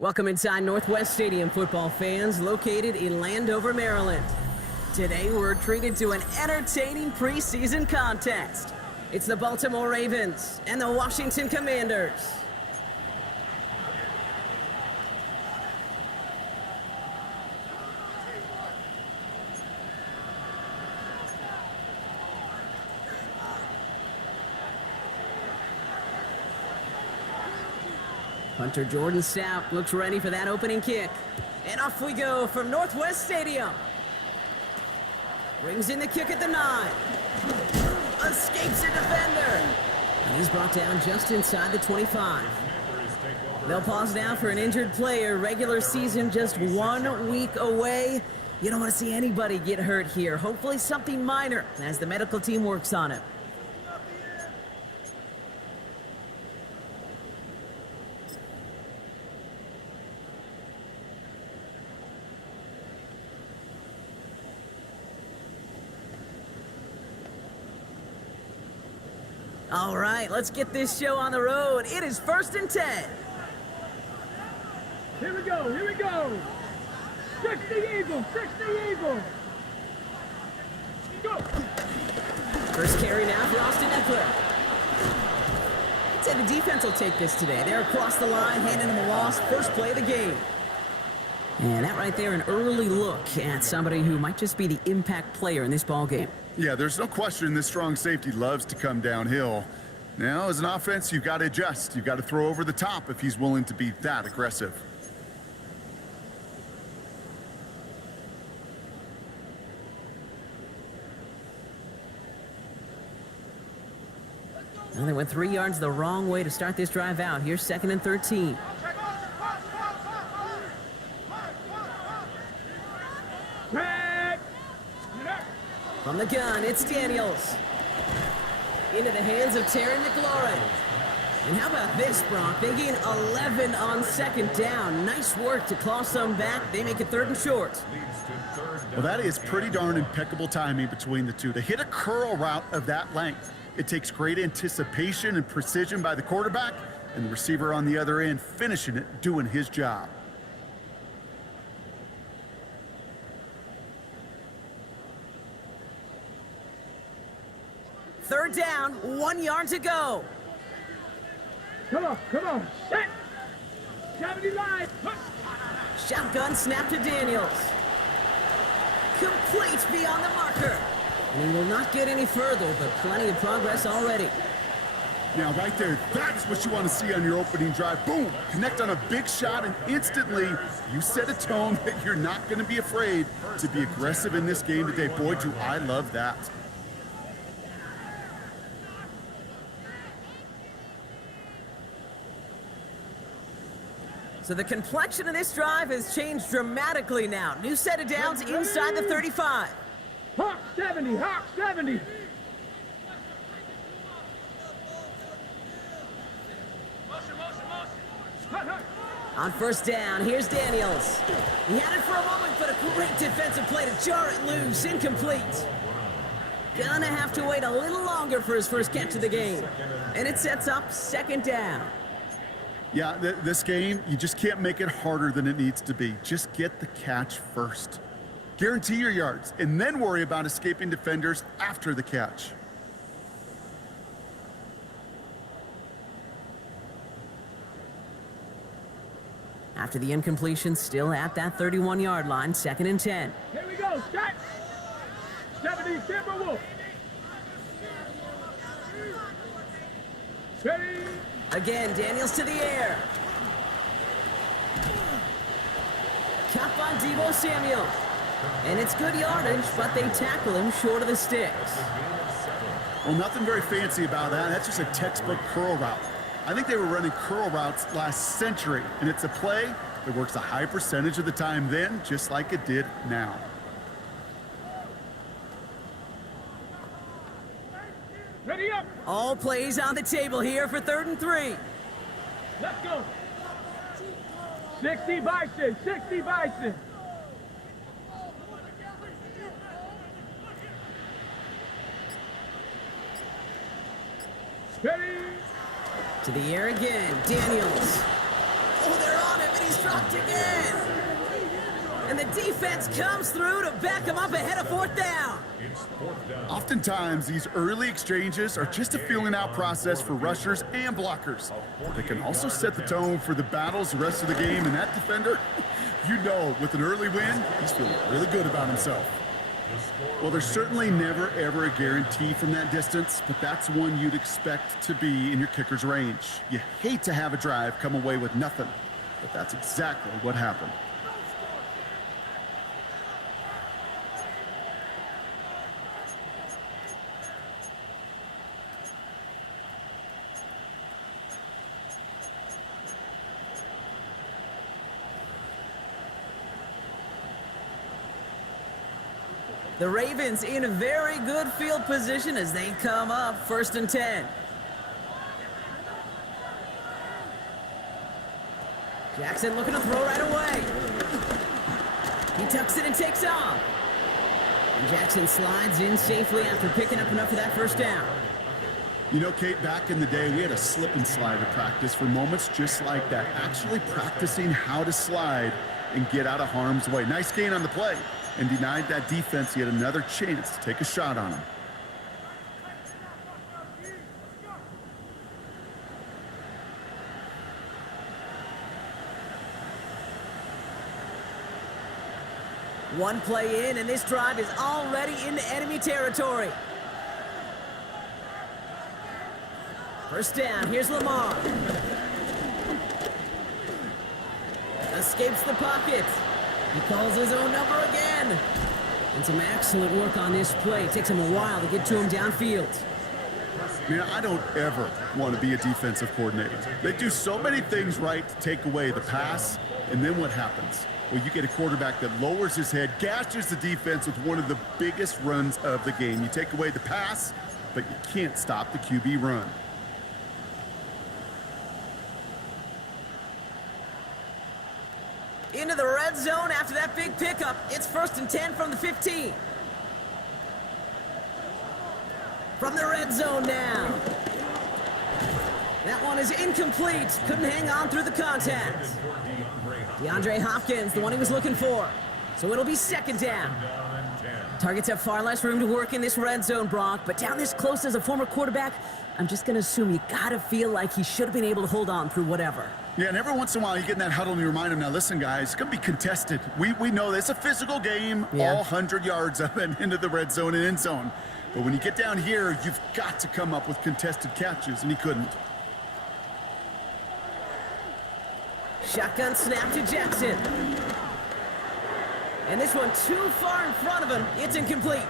Welcome inside Northwest Stadium, football fans, located in Landover, Maryland. Today, we're treated to an entertaining preseason contest. It's the Baltimore Ravens and the Washington Commanders. Punter Jordan Sapp looks ready for that opening kick. And off we go from Northwest Stadium. Brings in the kick at the 9. Escapes a defender. And he's brought down just inside the 25. They'll pause now for an injured player. Regular season just 1 week away. You don't want to see anybody get hurt here. Hopefully something minor as the medical team works on it. All right, let's get this show on the road. It is 1st and 10. Here we go, here we go. 60 Eagles, 60 Eagles. Go. First carry now for Austin Eckler. I'd say the defense will take this today. They're across the line, handing them a loss. First play of the game. And that right there, an early look at somebody who might just be the impact player in this ball game. Yeah, there's no question this strong safety loves to come downhill. Now, as an offense, you've got to adjust. You've got to throw over the top if he's willing to be that aggressive. Well, they went 3 yards the wrong way to start this drive out. Here's 2nd and 13. From the gun, it's Daniels. Into the hands of Terry McLaurin. And how about this, Brock? They gain 11 on 2nd down. Nice work to claw some back. They make it 3rd and short. Well, that is pretty darn impeccable timing between the two. To hit a curl route of that length, it takes great anticipation and precision by the quarterback, and the receiver on the other end finishing it, doing his job. Third down, 1 yard to go. Come on, set. 70 line. Shotgun snap to Daniels. Complete beyond the marker. And he will not get any further, but plenty of progress already. Now, right there, that's what you want to see on your opening drive. Boom! Connect on a big shot, and instantly, you set a tone that you're not going to be afraid to be aggressive in this game today. Boy, do I love that. So the complexion of this drive has changed dramatically now. New set of downs inside the 35. Hawk 70, Hawk 70. On first down, here's Daniels. He had it for a moment, but a great defensive play to jar it loose. Incomplete. Gonna have to wait a little longer for his first catch of the game. And it sets up 2nd down. Yeah, this game, you just can't make it harder than it needs to be. Just get the catch first. Guarantee your yards, and then worry about escaping defenders after the catch. After the incompletion, still at that 31-yard line, 2nd and 10. Here we go, set. 70 Timberwolf. Ready. Again, Daniels to the air. Caught by Deebo Samuel. And it's good yardage, but they tackle him short of the sticks. Well, nothing very fancy about that. That's just a textbook curl route. I think they were running curl routes last century, and it's a play that works a high percentage of the time then, just like it did now. Ready up. All plays on the table here for 3rd and 3. Let's go. 60 Bison, 60 Bison. Ready. To the air again, Daniels. Oh, they're on him, and he's dropped again. And the defense comes through to back him up ahead of 4th down. Oftentimes, these early exchanges are just a feeling out process for rushers and blockers. But they can also set the tone for the battles the rest of the game, and that defender, you know, with an early win, he's feeling really good about himself. Well, there's certainly never, ever a guarantee from that distance, but that's one you'd expect to be in your kicker's range. You hate to have a drive come away with nothing, but that's exactly what happened. The Ravens in a very good field position as they come up 1st and 10. Jackson looking to throw right away. He tucks it and takes off. And Jackson slides in safely after picking up enough for that 1st down. You know, Kate, back in the day, we had a slip and slide at practice for moments just like that. Actually practicing how to slide and get out of harm's way. Nice gain on the play. And denied that defense yet another chance to take a shot on him. One play in, and this drive is already into enemy territory. 1st down, here's Lamar. Escapes the pocket. He calls his own number again. And some excellent work on this play. It takes him a while to get to him downfield. Man, I don't ever want to be a defensive coordinator. They do so many things right to take away the pass, and then what happens? Well, you get a quarterback that lowers his head, gashes the defense with one of the biggest runs of the game. You take away the pass, but you can't stop the QB run. Into the red zone after that big pickup. It's 1st and 10 from the 15. From the red zone now. That one is incomplete. Couldn't hang on through the contact. DeAndre Hopkins, the one he was looking for. So it'll be 2nd down. Targets have far less room to work in this red zone, Brock, but down this close as a former quarterback, I'm just going to assume you got to feel like he should have been able to hold on through whatever. Yeah, and every once in a while you get in that huddle and you remind him, now listen, guys, it's going to be contested. We know this. It's a physical game, all 100 yards up and into the red zone and end zone. But when you get down here, you've got to come up with contested catches, and he couldn't. Shotgun snap to Jackson. And this one too far in front of him. It's incomplete.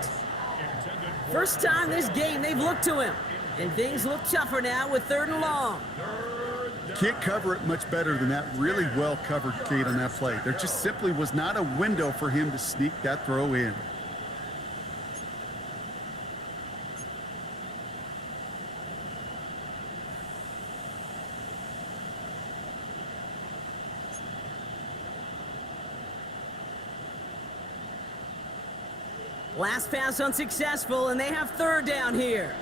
First time this game they've looked to him. And things look tougher now with 3rd and long. Can't cover it much better than that really well-covered Kate on that play. There just simply was not a window for him to sneak that throw in. Last pass unsuccessful, and they have 3rd down here.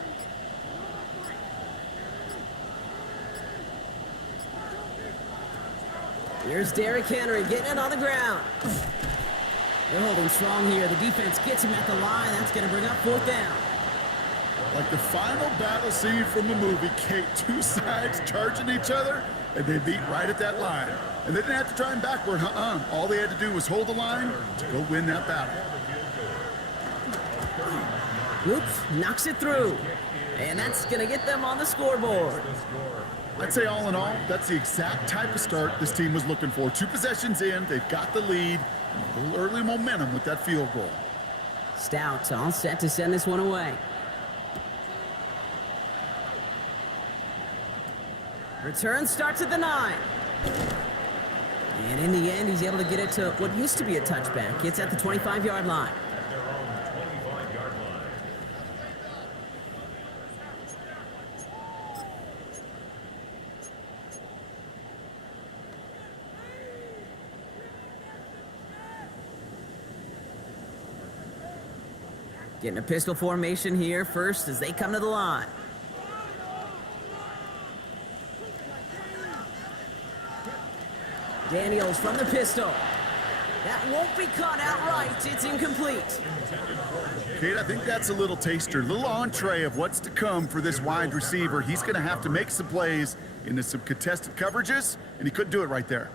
Here's Derrick Henry getting it on the ground. They're holding strong here. The defense gets him at the line. That's going to bring up 4th down. Like the final battle scene from the movie, Kate, two sides charging each other, and they beat right at that line. And they didn't have to try him backward, All they had to do was hold the line to go win that battle. Oops, knocks it through. And that's going to get them on the scoreboard. I'd say all in all, that's the exact type of start this team was looking for. 2 possessions in, they've got the lead, and a little early momentum with that field goal. Stout all set to send this one away. Return starts at the 9. And in the end, he's able to get it to what used to be a touchback. It's at the 25-yard line. Getting a pistol formation here first as they come to the line. Daniels from the pistol. That won't be caught outright. It's incomplete. Kate, I think that's a little taster, a little entree of what's to come for this wide receiver. He's going to have to make some plays into some contested coverages, and he couldn't do it right there.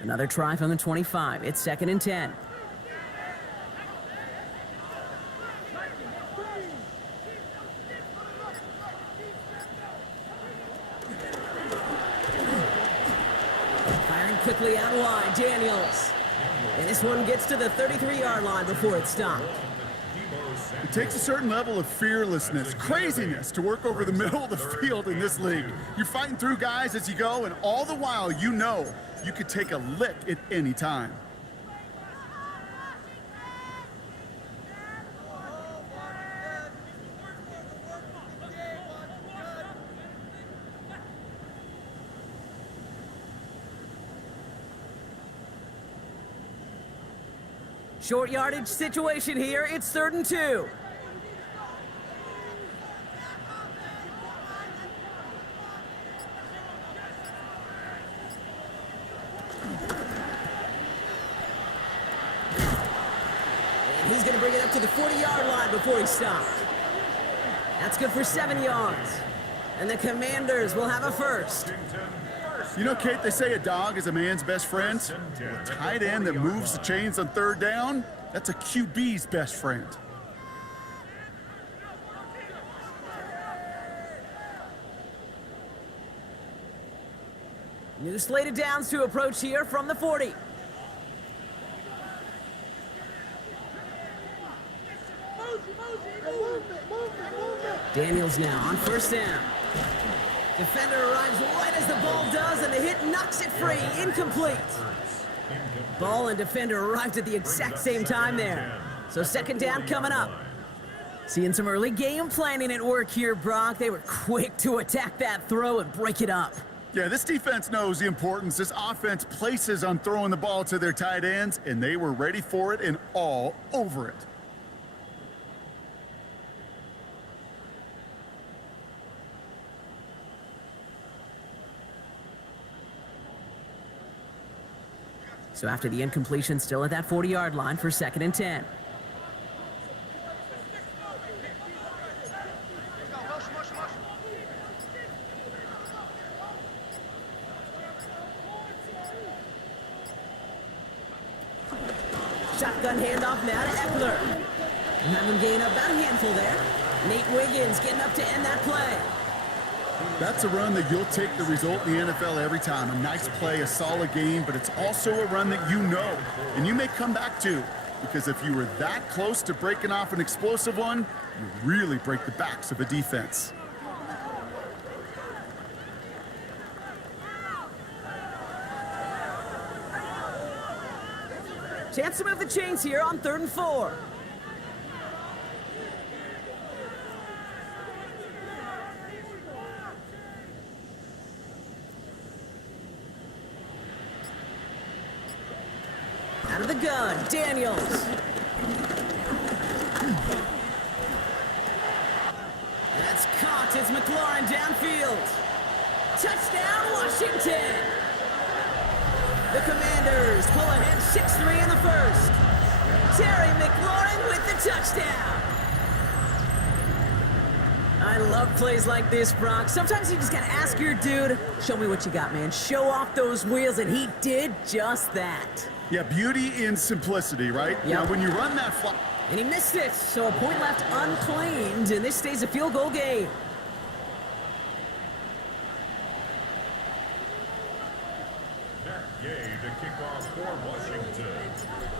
Another try from the 25. It's 2nd and 10. Firing quickly out wide, Daniels. And this one gets to the 33-yard line before it's stopped. It takes a certain level of fearlessness, craziness to work over the middle of the field in this league. You're fighting through guys as you go, and all the while you know you could take a lick at any time. Short yardage situation here. It's 3rd and 2. And he's going to bring it up to the 40-yard line before he stopped. That's good for 7 yards. And the Commanders will have a first. You know, Kate, they say a dog is a man's best friend. A tight end that moves the chains on 3rd down, that's a QB's best friend. New slated downs to approach here from the 40. Daniels now on 1st down. Defender arrives right as the ball does, and the hit knocks it free. Incomplete. Ball and defender arrived at the exact same time there. So 2nd down coming up. Seeing some early game planning at work here, Brock. They were quick to attack that throw and break it up. Yeah, this defense knows the importance this offense places on throwing the ball to their tight ends, and they were ready for it and all over it. So after the incompletion, still at that 40-yard line for 2nd and 10. Shotgun handoff now to Eckler. And have him gain about a handful there. Nate Wiggins getting up to end that play. That's a run that you'll take the result in the NFL every time. A nice play, a solid game, but it's also a run that you know, and you may come back to, because if you were that close to breaking off an explosive one, you really break the backs of a defense. Chance to move the chains here on 3rd and 4. Out of the gun, Daniels. That's caught. It's McLaurin downfield. Touchdown, Washington. The Commanders pull ahead 6-3 in the first. Terry McLaurin with the touchdown. I love plays like this, Brock. Sometimes you just gotta ask your dude, show me what you got, man. Show off those wheels, and he did just that. Yeah, beauty in simplicity, right? Yep. Now, when you run that fly... And he missed it, so a point left unclaimed, and this stays a field goal game.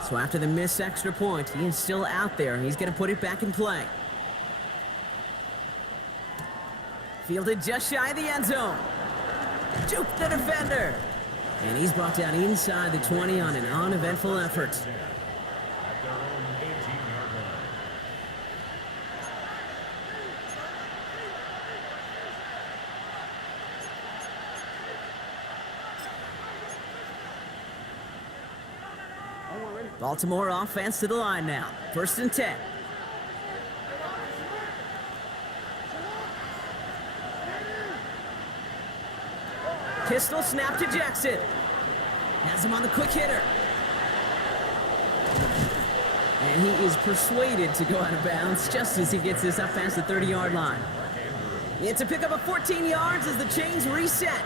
So after the missed extra point, he is still out there. He's going to put it back in play. Fielded just shy of the end zone. Juke the defender. And he's brought down inside the 20 on an uneventful effort. Baltimore offense to the line now. 1st and 10. Pistol snap to Jackson. Has him on the quick hitter. And he is persuaded to go out of bounds just as he gets this up past the 30-yard line. It's a pickup of 14 yards as the chains reset.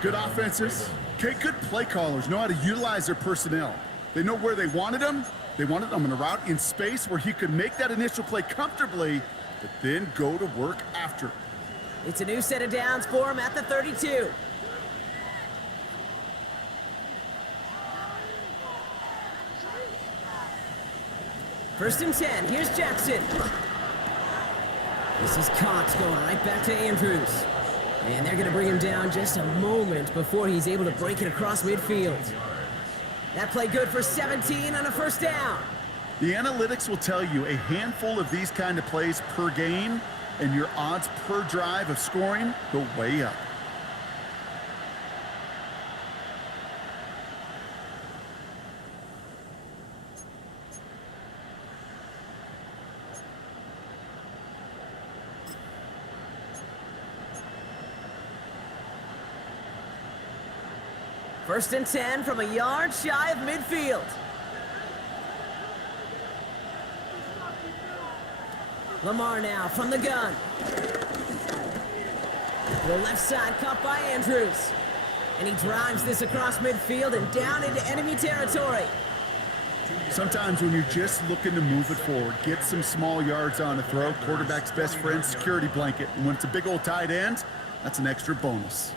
Good offenses. Okay, good play callers know how to utilize their personnel. They know where they wanted him. They wanted him in a route in space where he could make that initial play comfortably, but then go to work after. It's a new set of downs for him at the 32. First and 10, here's Jackson. This is Cox going right back to Andrews. And they're going to bring him down just a moment before he's able to break it across midfield. That play good for 17 on a 1st down. The analytics will tell you a handful of these kind of plays per game, and your odds per drive of scoring go way up. First and 10 from a yard shy of midfield. Lamar now from the gun. The left side caught by Andrews. And he drives this across midfield and down into enemy territory. Sometimes when you're just looking to move it forward, get some small yards on a throw, quarterback's best friend, security blanket. And when it's a big old tight end, that's an extra bonus.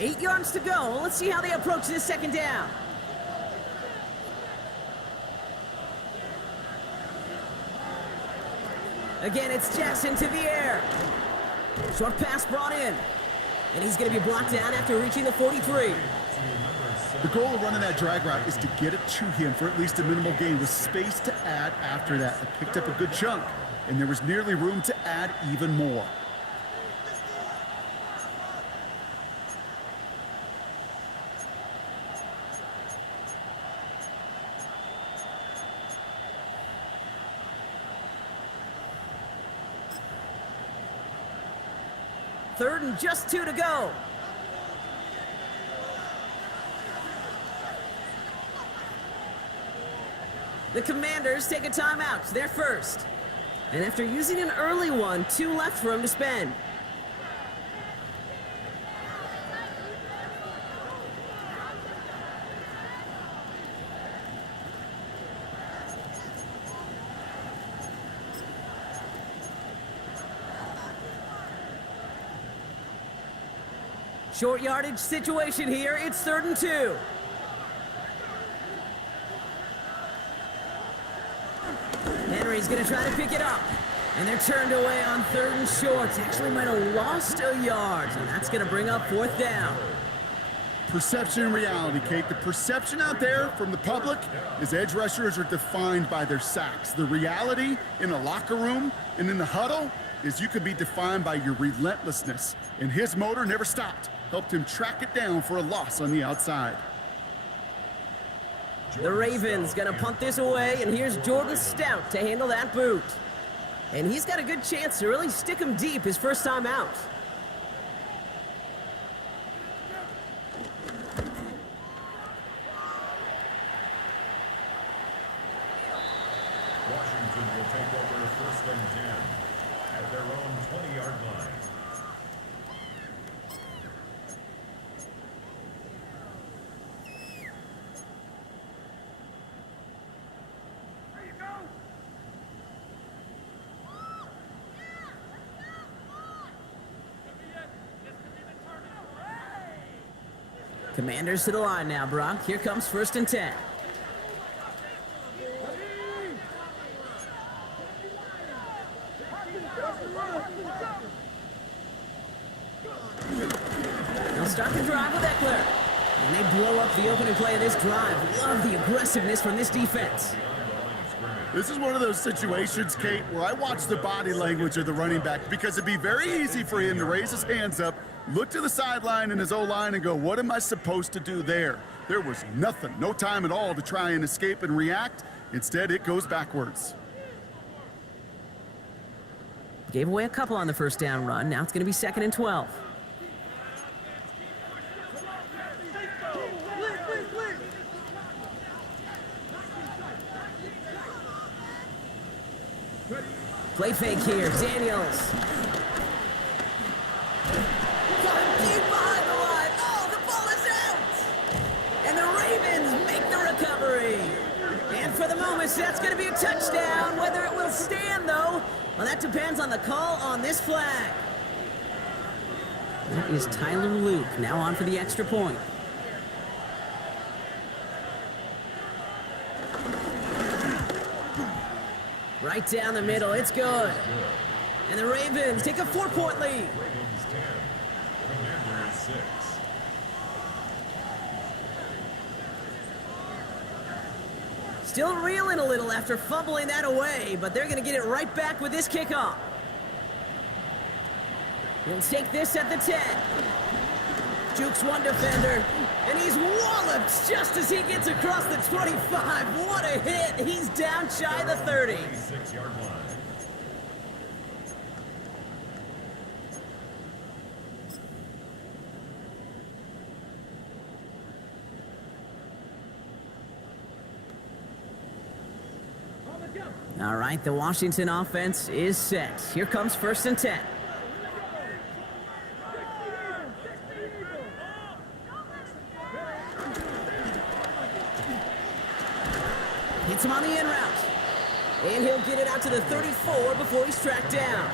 Eight yards to go. Let's see how they approach this 2nd down. Again, it's Jackson to the air. Short pass brought in. And he's going to be blocked down after reaching the 43. The goal of running that drag route is to get it to him for at least a minimal gain with space to add after that. I picked up a good chunk, and there was nearly room to add even more. Third and just 2 to go. The Commanders take a timeout. They're first. And after using an early one, 2 left for him to spend. Short yardage situation here. It's 3rd and 2. Henry's going to try to pick it up. And they're turned away on 3rd and short. Actually might have lost a yard. And that's going to bring up 4th down. Perception and reality, Kate. The perception out there from the public is edge rushers are defined by their sacks. The reality in the locker room and in the huddle is you could be defined by your relentlessness. And his motor never stopped. Helped him track it down for a loss on the outside. The Ravens gonna punt this away, and here's Jordan Stout to handle that boot. And he's got a good chance to really stick him deep his first time out. Washington will take over 1st and 10 at their own 20-yard line. Commanders to the line now, Brock. Here comes 1st and 10. They'll start the drive with Eckler. And they blow up the opening play of this drive. Love the aggressiveness from this defense. Beyond the line of scrimmage. This is one of those situations, Kate, where I watch the body language of the running back because it'd be very easy for him to raise his hands up, look to the sideline in his O-line and go, what am I supposed to do there? There was nothing, no time at all to try and escape and react. Instead, it goes backwards. Gave away a couple on the first down run. Now it's going to be 2nd and 12. Play fake here, Daniels. Going deep behind the line. Oh, the ball is out! And the Ravens make the recovery. And for the moment, that's going to be a touchdown. Whether it will stand, though, well, that depends on the call on this flag. That is Tyler Luke, now on for the extra point. Right down the middle, it's good. And the Ravens take a 4-point lead. Ravens 10, Commanders 6. Still reeling a little after fumbling that away, but they're going to get it right back with this kickoff. He'll take this at the 10. Jukes one defender, and he's walloped just as he gets across the 25. What a hit! He's down shy of the 30. 6-yard line. All right, the Washington offense is set. Here comes 1st and 10. Hits him on the in route. And he'll get it out to the 34 before he's tracked down.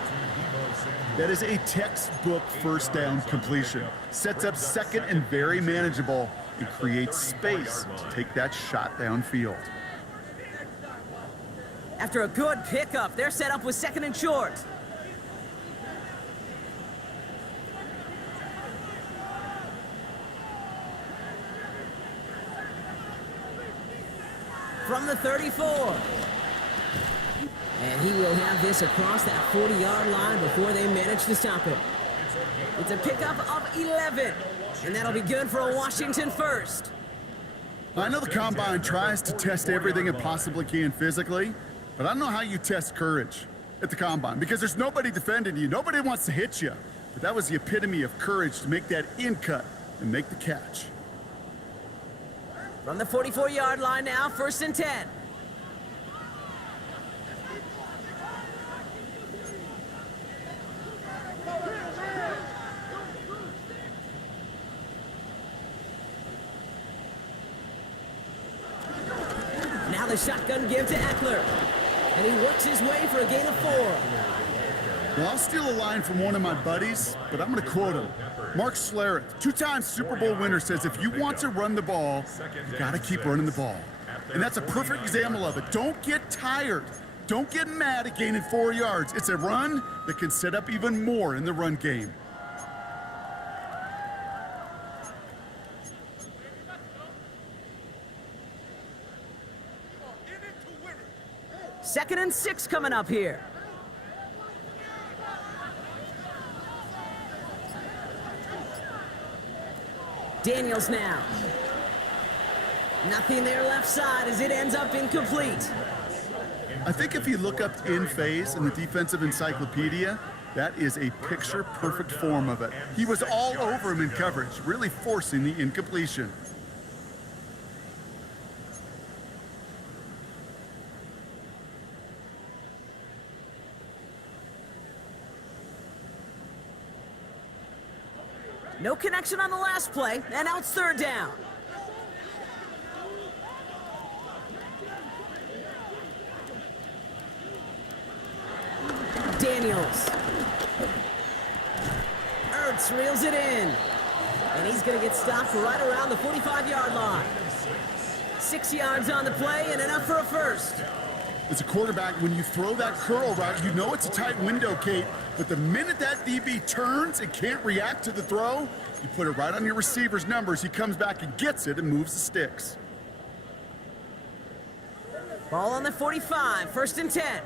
That is a textbook first down completion. Sets up 2nd and very manageable and creates space to take that shot downfield. After a good pickup, they're set up with 2nd and short. From the 34. And he will have this across that 40-yard line before they manage to stop him. It's a pickup of 11. And that'll be good for a Washington first. I know the Combine tries to test everything it possibly can physically, but I don't know how you test courage at the Combine because there's nobody defending you. Nobody wants to hit you. But that was the epitome of courage to make that in cut and make the catch. From the 44-yard line now, 1st and 10. Now the shotgun give to Eckler. And he works his way for a gain of 4. Well, I'll steal a line from one of my buddies, but I'm going to quote him. Mark Schlereth, 2-time Super Bowl winner, says if you want to run the ball, you got to keep running the ball. And that's a perfect example of it. Don't get tired. Don't get mad at gaining 4 yards. It's a run that can set up even more in the run game. Second and 6 coming up here. Daniels now. Nothing there left side as it ends up incomplete. I think if you look up in phase in the defensive encyclopedia, that is a picture-perfect form of it. He was all over him in coverage, really forcing the incompletion. No connection on the last play, and now it's 3rd down. Daniels. Ertz reels it in. And he's going to get stopped right around the 45-yard line. 6 yards on the play and enough for a first. As a quarterback, when you throw that curl route, you know it's a tight window, Kate, but the minute that DB turns and can't react to the throw, you put it right on your receiver's numbers, he comes back and gets it and moves the sticks. Ball on the 45, 1st and 10.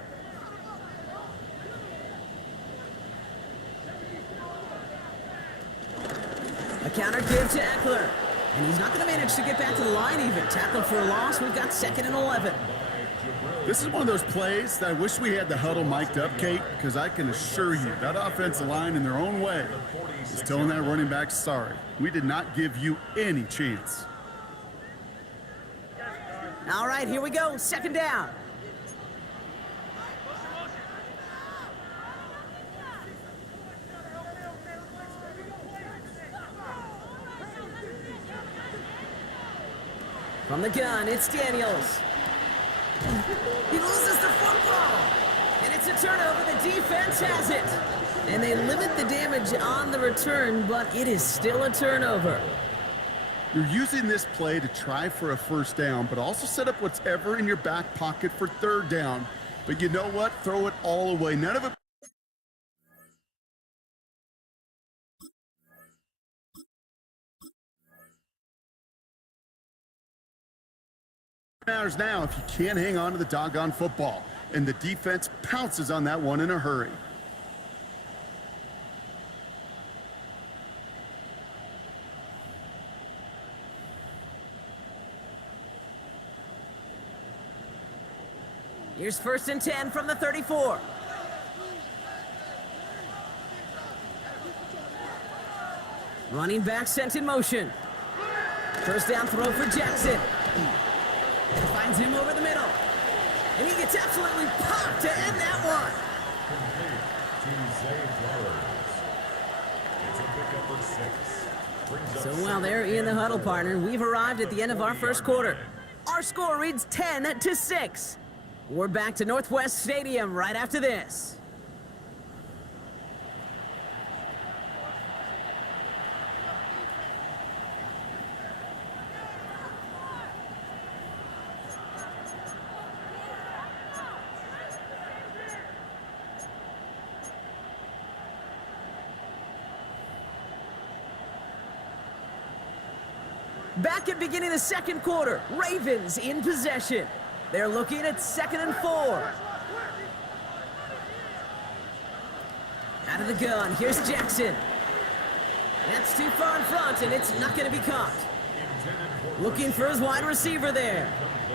A counter give to Eckler. And he's not going to manage to get back to the line even. Tackled for a loss. We've got 2nd and 11. This is one of those plays that I wish we had the huddle mic'd up, Kate, because I can assure you that offensive line in their own way is telling that running back, sorry, we did not give you any chance. All right, here we go. 2nd down. From the gun, it's Daniels. He loses the football. And it's a turnover. The defense has it. And they limit the damage on the return, but it is still a turnover. You're using this play to try for a 1st down, but also set up whatever in your back pocket for 3rd down. But you know what? Throw it all away. None of it matters now if you can't hang on to the doggone football. And the defense pounces on that one in a hurry. Here's 1st and 10 from the 34. Running back sent in motion. 1st down throw for Jackson. Finds him over the middle. And he gets absolutely popped to end that one. So while they're in the huddle, partner, we've arrived at the end of our 1st quarter. Our score reads 10-6. We're back to Northwest Stadium right after this. Back at beginning of the 2nd quarter, Ravens in possession. They're looking at 2nd and 4. Out of the gun, here's Jackson. That's too far in front, and it's not going to be caught. Looking for his wide receiver there.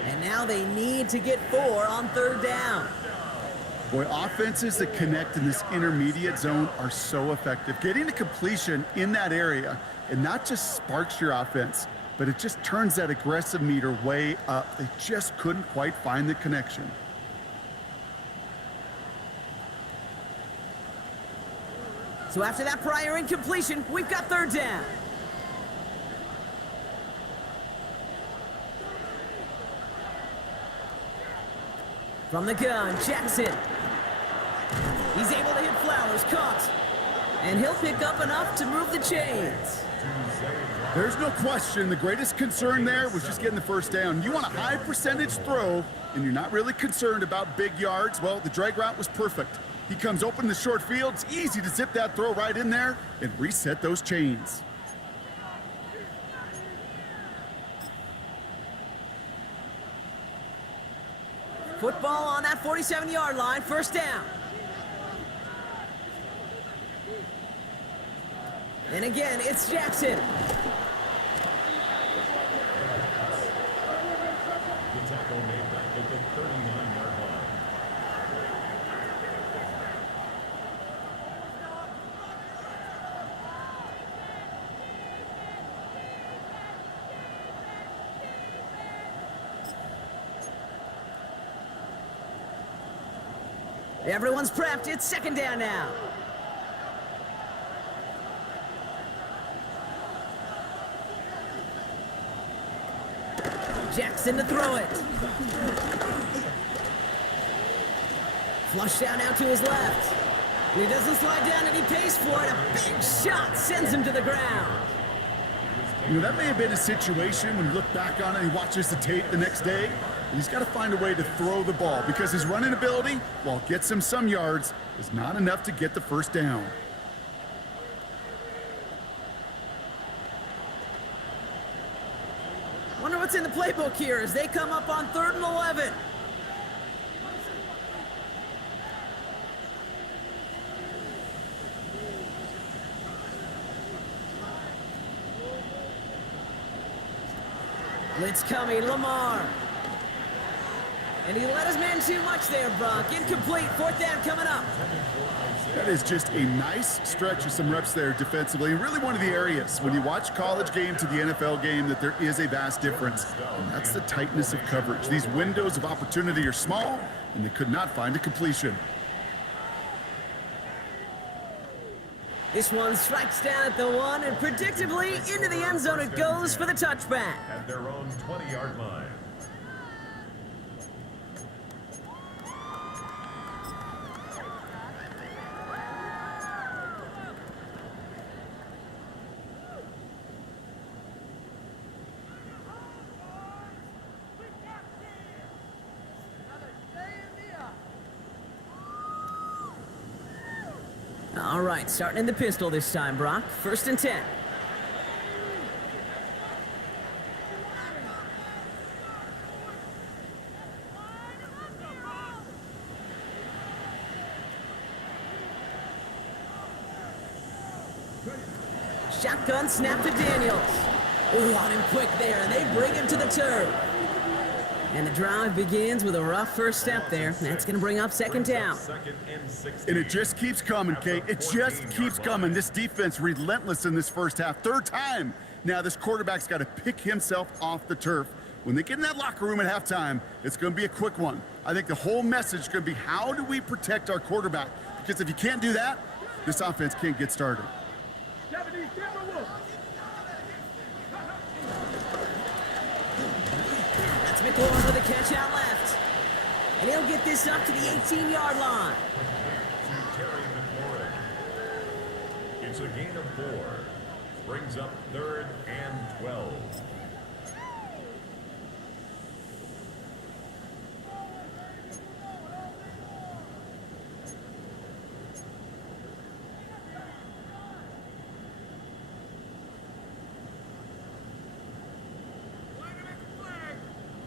And now they need to get 4 on 3rd down. Boy, offenses that connect in this intermediate zone are so effective. Getting to completion in that area, it not just sparks your offense, but it just turns that aggressive meter way up. They just couldn't quite find the connection. So after that prior incompletion, we've got 3rd down. From the gun, Jackson. He's able to hit Flowers, caught. And he'll pick up enough to move the chains. There's no question the greatest concern there was just getting the 1st down. You want a high percentage throw, and you're not really concerned about big yards. Well, the drag route was perfect. He comes open in the short field. It's easy to zip that throw right in there and reset those chains. Football on that 47-yard line, 1st down. And again, it's Jackson. Everyone's prepped. It's 2nd down now. Jackson to throw it. Flush down out to his left. He doesn't slide down and he pays for it. A big shot sends him to the ground. You know, that may have been a situation when you look back on it and he watches the tape the next day, and he's got to find a way to throw the ball because his running ability, while it gets him some yards, is not enough to get the 1st down. Wonder what's in the playbook here as they come up on 3rd and 11. Blitz coming, Lamar. And he let his man too much there, Brock. Incomplete, fourth down coming up. That is just a nice stretch of some reps there defensively. Really one of the areas when you watch college game to the NFL game that there is a vast difference. And that's the tightness of coverage. These windows of opportunity are small, and they could not find a completion. This one strikes down at the 1, and predictably into the end zone it goes for the touchback. At their own 20-yard line. All right, starting in the pistol this time, Brock. 1st and 10. Shotgun snap to Daniels. Oh, on him quick there, and they bring him to the turf. And the drive begins with a rough first step there. That's going to bring up 2nd down. And it just keeps coming, Kate. It just keeps coming. This defense relentless in this first half. 3rd time now this quarterback's got to pick himself off the turf. When they get in that locker room at halftime, it's going to be a quick one. I think the whole message is going to be, how do we protect our quarterback? Because if you can't do that, this offense can't get started. McLaurin with a catch out left. And he'll get this up to the 18-yard line. It's a gain of 4. Brings up 3rd and 12.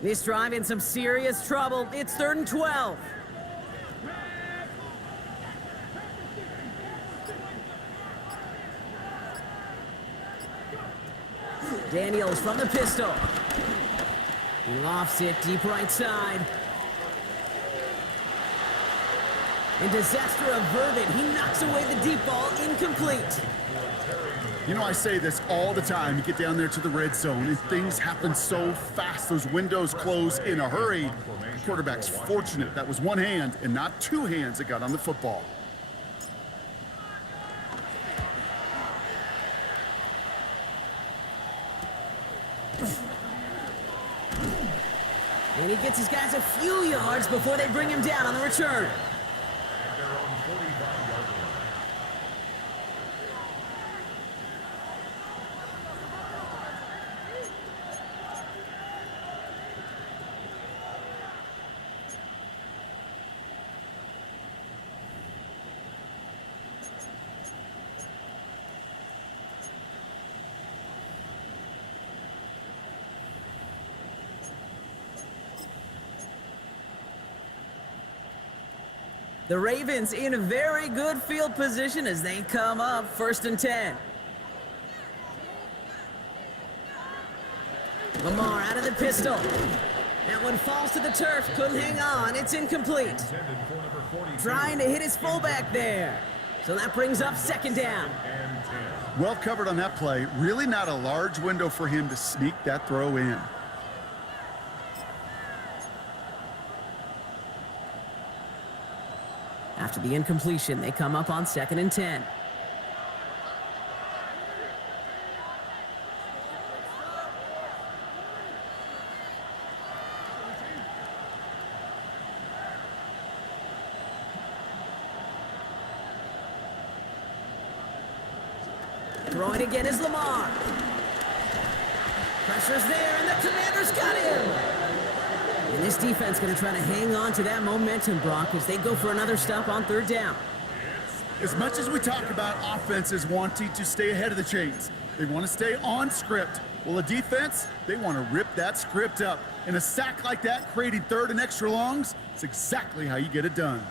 This drive in some serious trouble. It's 3rd and 12. Daniels from the pistol. He lofts it deep right side. And disaster averted. He knocks away the deep ball, incomplete. You know, I say this all the time. You get down there to the red zone, and things happen so fast. Those windows close in a hurry. The quarterback's fortunate. That was one hand and not two hands that got on the football. And he gets his guys a few yards before they bring him down on the return. The Ravens in a very good field position as they come up 1st and 10. Lamar out of the pistol. That one falls to the turf, couldn't hang on, it's incomplete. Trying to hit his fullback there. So that brings up 2nd down. Well covered on that play. Really not a large window for him to sneak that throw in. After the incompletion, they come up on 2nd and 10. Throwing again is Lamar. Pressure's there, and the Commanders got him. And this defense going to try to hang on to that momentum, Brock, as they go for another stop on 3rd down. As much as we talk about offenses wanting to stay ahead of the chains, they want to stay on script. Well, a defense, they want to rip that script up. And a sack like that, creating 3rd and extra longs, it's exactly how you get it done.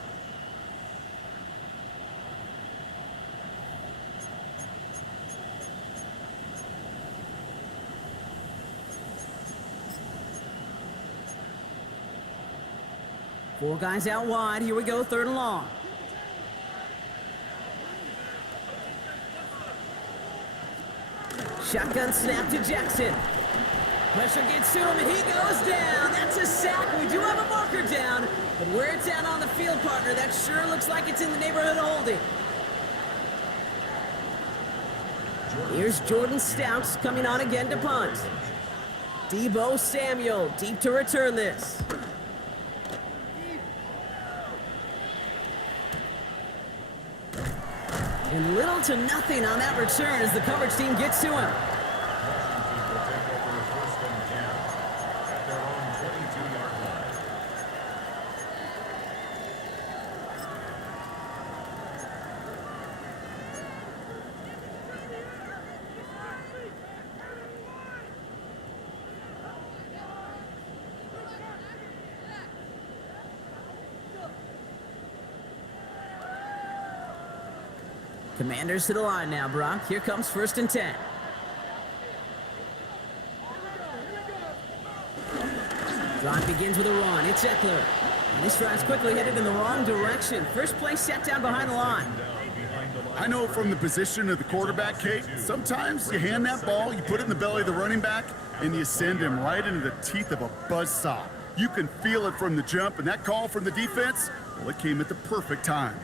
4 guys out wide. Here we go, 3rd and long. Shotgun snap to Jackson. Pressure gets to him, and he goes down. That's a sack. We do have a marker down, but where it's at on the field, partner, that sure looks like it's in the neighborhood of holding. Here's Jordan Stouts coming on again to punt. Debo Samuel deep to return this. And little to nothing on that return as the coverage team gets to him. Commanders to the line now, Brock. Here comes 1st and 10. Drive begins with a run. It's Eckler. And this drive's quickly headed in the wrong direction. First play set down behind the line. I know from the position of the quarterback, Kate, sometimes you hand that ball, you put it in the belly of the running back, and you send him right into the teeth of a buzzsaw. You can feel it from the jump, and that call from the defense, well, it came at the perfect time.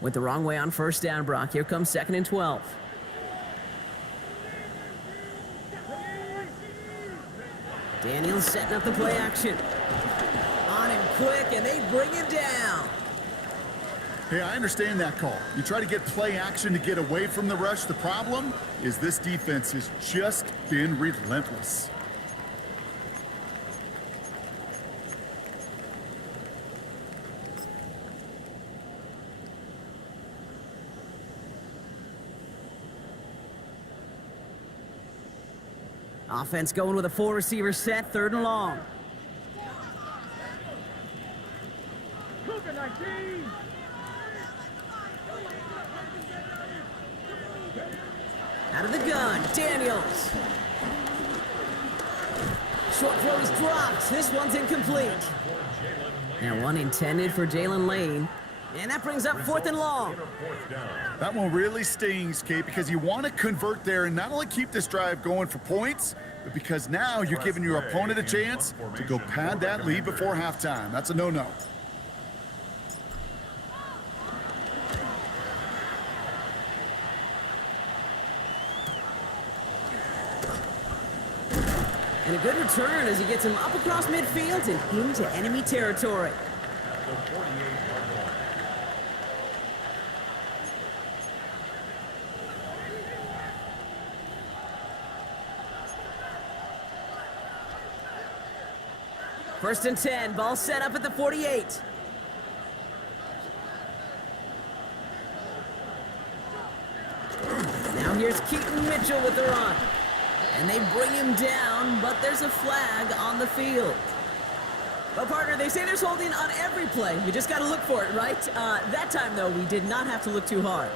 Went the wrong way on 1st down, Brock. Here comes 2nd and 12. Daniels setting up the play action. On him quick, and they bring him down. Hey, I understand that call. You try to get play action to get away from the rush. The problem is this defense has just been relentless. Offense going with a 4-receiver set, 3rd and long. Out of the gun, Daniels. Short throw is dropped. This one's incomplete. Now one intended for Jalen Lane. And that brings up 4th and long. That one really stings, Kate, because you want to convert there and not only keep this drive going for points, but because now you're giving your opponent a chance to go pad that lead before halftime. That's a no-no. And a good return as he gets him up across midfield and into enemy territory. First and 10, ball set up at the 48. Now here's Keaton Mitchell with the run. And they bring him down, but there's a flag on the field. But partner, they say there's holding on every play. You just got to look for it, right? That time, though, we did not have to look too hard.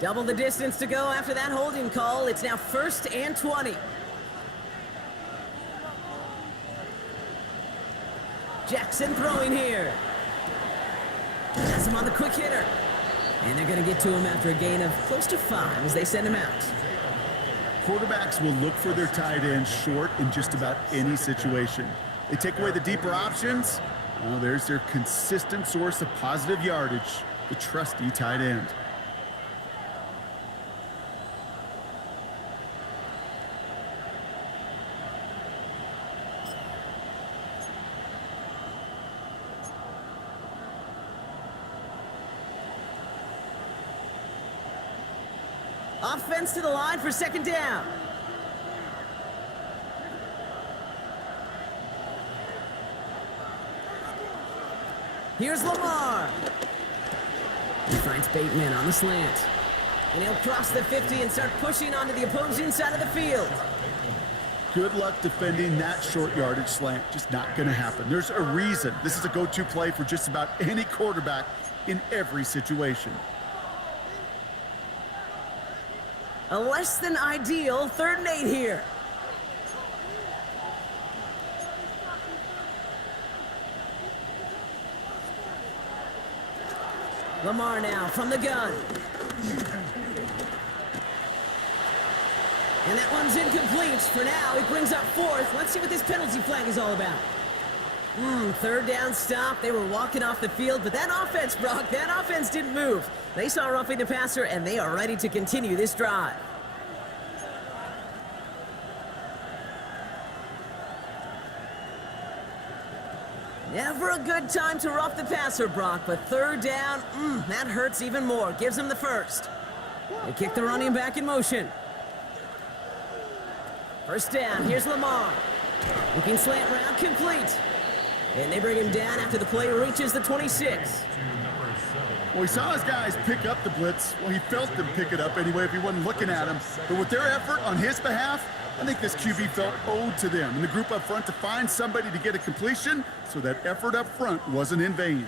Double the distance to go after that holding call. It's now 1st and 20. Jackson throwing here. Has him on the quick hitter. And they're going to get to him after a gain of close to 5 as they send him out. Quarterbacks will look for their tight end short in just about any situation. They take away the deeper options. Well, there's their consistent source of positive yardage, the trusty tight end. Offense to the line for 2nd down. Here's Lamar. He finds Bateman on the slant. And he'll cross the 50 and start pushing onto the opposing side of the field. Good luck defending that short yardage slant. Just not going to happen. There's a reason this is a go-to play for just about any quarterback in every situation. A less than ideal 3rd and 8 here. Lamar now from the gun. And that one's incomplete. For now, he brings up 4th. Let's see what this penalty flag is all about. 3rd down stop. They were walking off the field, but that offense, Brock, that offense didn't move. They saw roughing the passer, and they are ready to continue this drive. Never a good time to rough the passer, Brock, but 3rd down, that hurts even more. Gives him the 1st. They kick the running back in motion. 1st down, here's Lamar. Looking slant route, complete. And they bring him down after the play reaches the 26. Well, he saw his guys pick up the blitz. Well, he felt them pick it up anyway if he wasn't looking at him. But with their effort on his behalf, I think this QB felt owed to them and the group up front to find somebody to get a completion, so that effort up front wasn't in vain.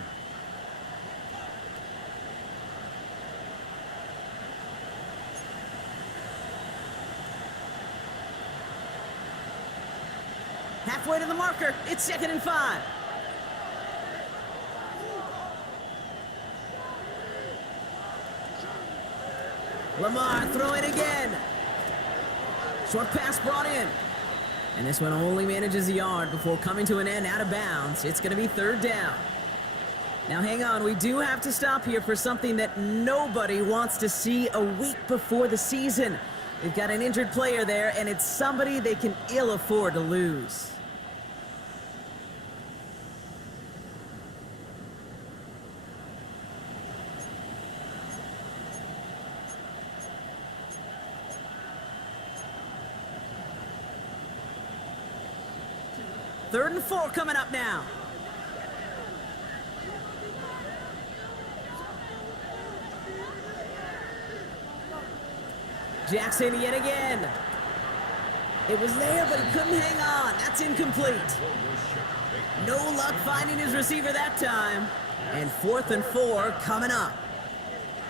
Halfway to the marker, it's 2nd and 5. Lamar throwing again. Short pass brought in. And this one only manages a yard before coming to an end out of bounds. It's going to be 3rd down. Now hang on, we do have to stop here for something that nobody wants to see a week before the season. They've got an injured player there, and it's somebody they can ill afford to lose. Third and 4 coming up now. Jackson yet again. It was there, but he couldn't hang on. That's incomplete. No luck finding his receiver that time. And 4th and 4 coming up.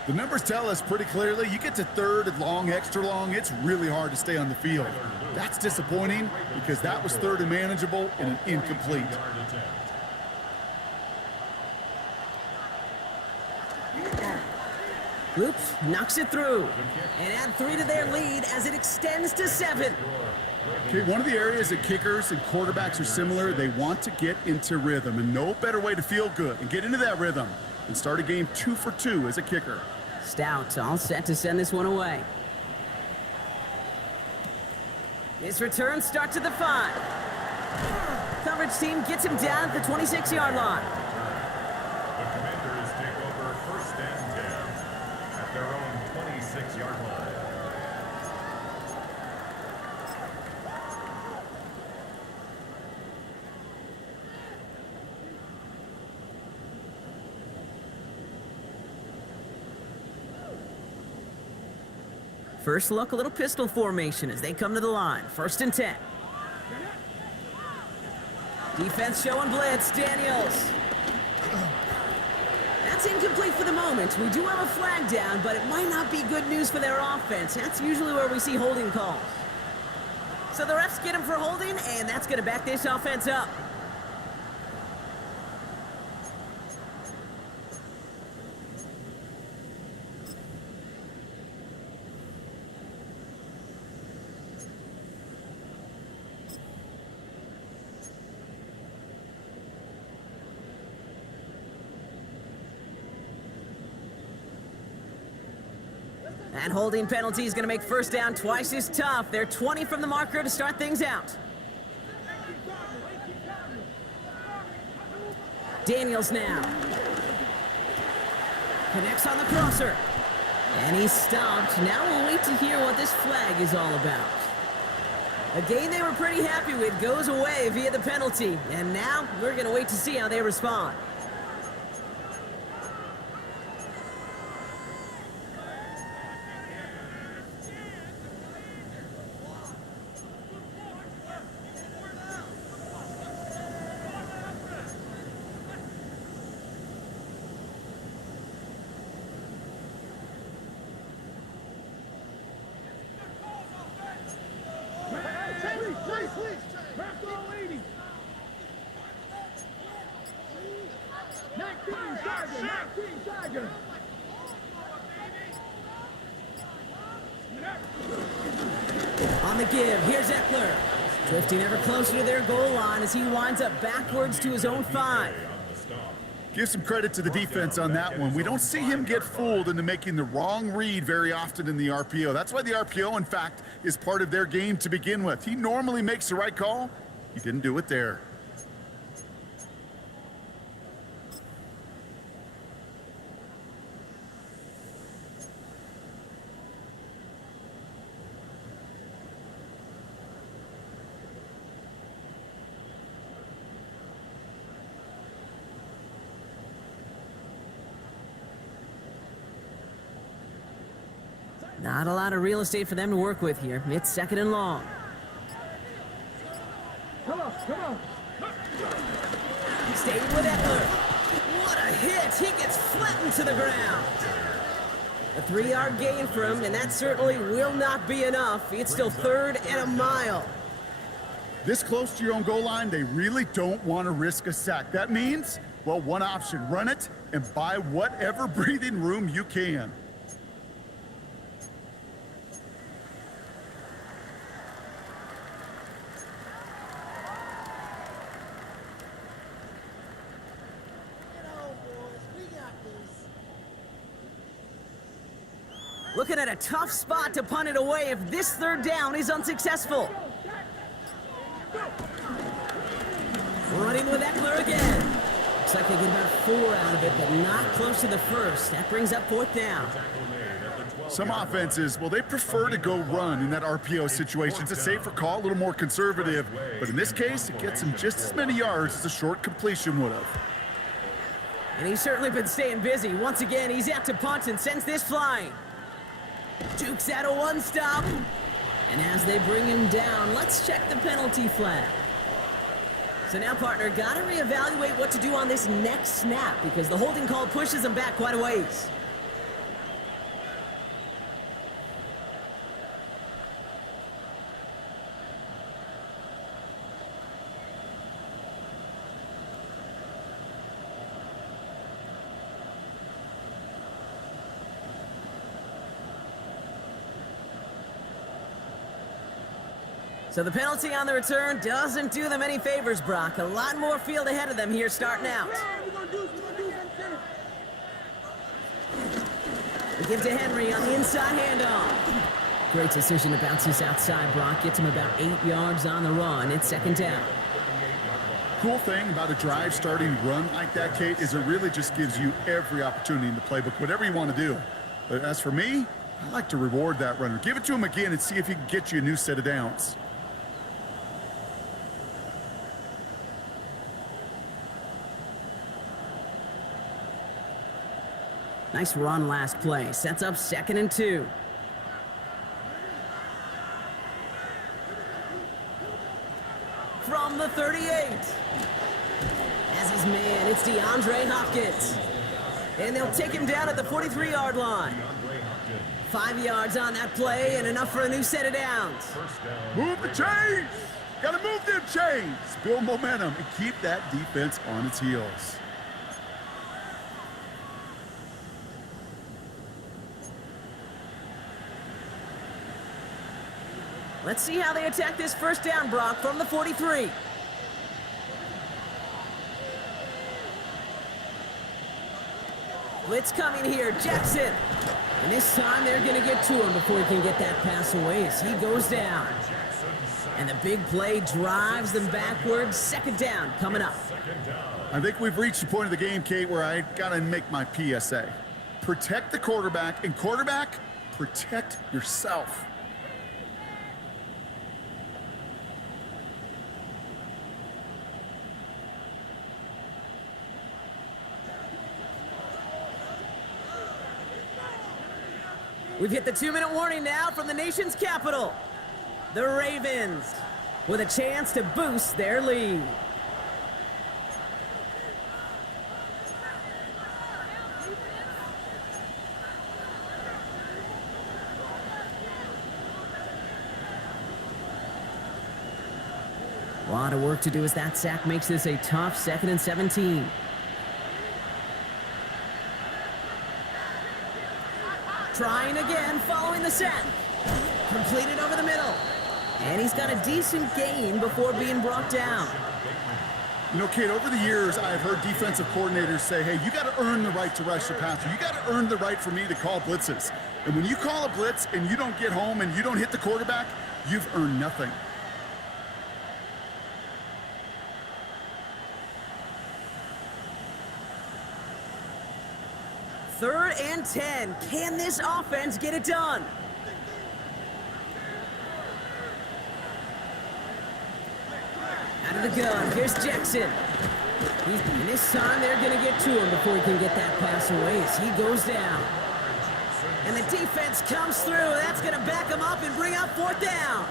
The numbers tell us pretty clearly, you get to 3rd and long, extra long, it's really hard to stay on the field. That's disappointing because that was 3rd and manageable and an incomplete. Oops, knocks it through. And add 3 to their lead as it extends to 7. Okay, one of the areas that kickers and quarterbacks are similar, they want to get into rhythm, and no better way to feel good and get into that rhythm and start a game 2 for 2 as a kicker. Stout all set to send this one away. His return starts at the 5. Coverage team gets him down at the 26-yard line. The Commanders take over 1st and 10 at their own 26-yard line. First look, a little pistol formation as they come to the line. 1st and 10. Defense showing blitz. Daniels. That's incomplete for the moment. We do have a flag down, but it might not be good news for their offense. That's usually where we see holding calls. So the refs get him for holding, and that's going to back this offense up. That holding penalty is going to make 1st down twice as tough. They're 20 from the marker to start things out. Daniels now. Connects on the crosser. And he's stopped. Now we'll wait to hear what this flag is all about. A game they were pretty happy with goes away via the penalty. And now we're going to wait to see how they respond. Tiger. On the give, here's Eckler. Drifting ever closer to their goal line as he winds up backwards to his own 5. Give some credit to the defense on that one. We don't see him get fooled into making the wrong read very often in the RPO. That's why the RPO, in fact, is part of their game to begin with. He normally makes the right call. He didn't do it there. Not a lot of real estate for them to work with here. It's 2nd and long. Come on. Staying with Eckler. What a hit! He gets flattened to the ground. A 3-yard gain for him, and that certainly will not be enough. It's still 3rd and a mile. This close to your own goal line, they really don't want to risk a sack. That means, well, one option, run it and buy whatever breathing room you can. Looking at a tough spot to punt it away if this 3rd down is unsuccessful. Running with Eckler again. Looks like they get about 4 out of it, but not close to the 1st. That brings up 4th down. Some offenses, well, they prefer to go run in that RPO situation. It's a safer call, a little more conservative. But in this case, it gets him just as many yards as a short completion would have. And he's certainly been staying busy. Once again, he's out to punt and sends this flying. Jukes out a 1-stop. And as they bring him down, let's check the penalty flag. So now, partner, got to reevaluate what to do on this next snap because the holding call pushes him back quite a ways. So the penalty on the return doesn't do them any favors, Brock. A lot more field ahead of them here starting out. We give to Henry on the inside handoff. Great decision to bounce this outside, Brock. Gets him about 8 yards on the run. It's 2nd down. Cool thing about a drive starting run like that, Kate, is it really just gives you every opportunity in the playbook, whatever you want to do. But as for me, I like to reward that runner. Give it to him again and see if he can get you a new set of downs. Nice run last play. Sets up 2nd and 2. From the 38. As his man, it's DeAndre Hopkins. And they'll take him down at the 43-yard line. 5 yards on that play and enough for a new set of downs. Move the chains! Gotta move them chains! Build momentum and keep that defense on its heels. Let's see how they attack this 1st down, Brock, from the 43. Blitz coming here, Jackson. And this time they're going to get to him before he can get that pass away as he goes down. And the big play drives them backwards. 2nd down coming up. I think we've reached the point of the game, Kate, where I gotta make my PSA. Protect the quarterback, and quarterback, protect yourself. We've hit the 2-minute warning now from the nation's capital. The Ravens with a chance to boost their lead. A lot of work to do as that sack makes this a tough 2nd and 17. Trying again, following the sack. Completed over the middle. And he's got a decent gain before being brought down. You know, Kate, over the years, I've heard defensive coordinators say, hey, you got to earn the right to rush the passer. You got to earn the right for me to call blitzes. And when you call a blitz and you don't get home and you don't hit the quarterback, you've earned nothing. Third and 10. Can this offense get it done? Out of the gun, here's Jackson. And this time they're going to get to him before he can get that pass away as he goes down. And the defense comes through. That's going to back him up and bring up fourth down.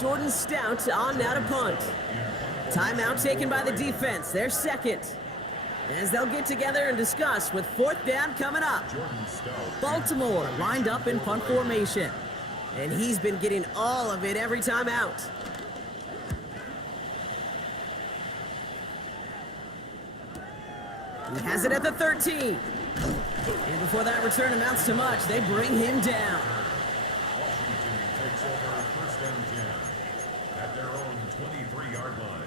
Jordan Stout on now to punt. Timeout taken by the defense, their second. As they'll get together and discuss with fourth down coming up. Baltimore lined up in punt formation. And he's been getting all of it every time out. He has it at the 13. And before that return amounts to much, they bring him down. Washington takes over first and 10 at their own 23-yard line.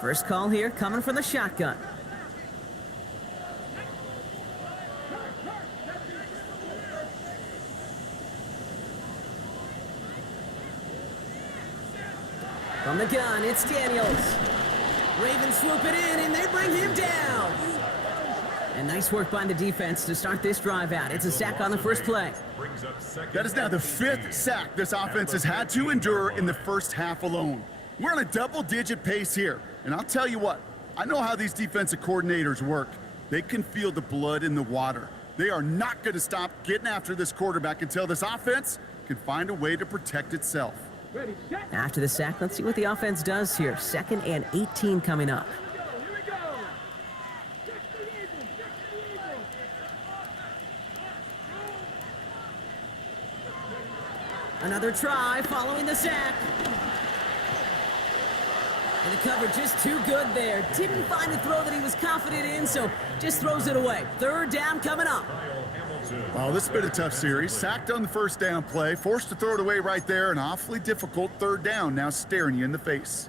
First call here coming from the shotgun. From the gun, it's Daniels. Ravens swoop it in, and they bring him down. And nice work by the defense to start this drive out. It's a sack on the first play. That is now the 5th sack this offense has had to endure in the first half alone. We're on a double-digit pace here. And I'll tell you what, I know how these defensive coordinators work. They can feel the blood in the water. They are not going to stop getting after this quarterback until this offense can find a way to protect itself. After the sack, let's see what the offense does here. 2nd and 18 coming up. Another try following the sack. And the coverage is too good there. Didn't find a throw that he was confident in, so just throws it away. Third down coming up. Well, this has been a tough series. Sacked on the first down play, forced to throw it away right there. An awfully difficult third down now staring you in the face.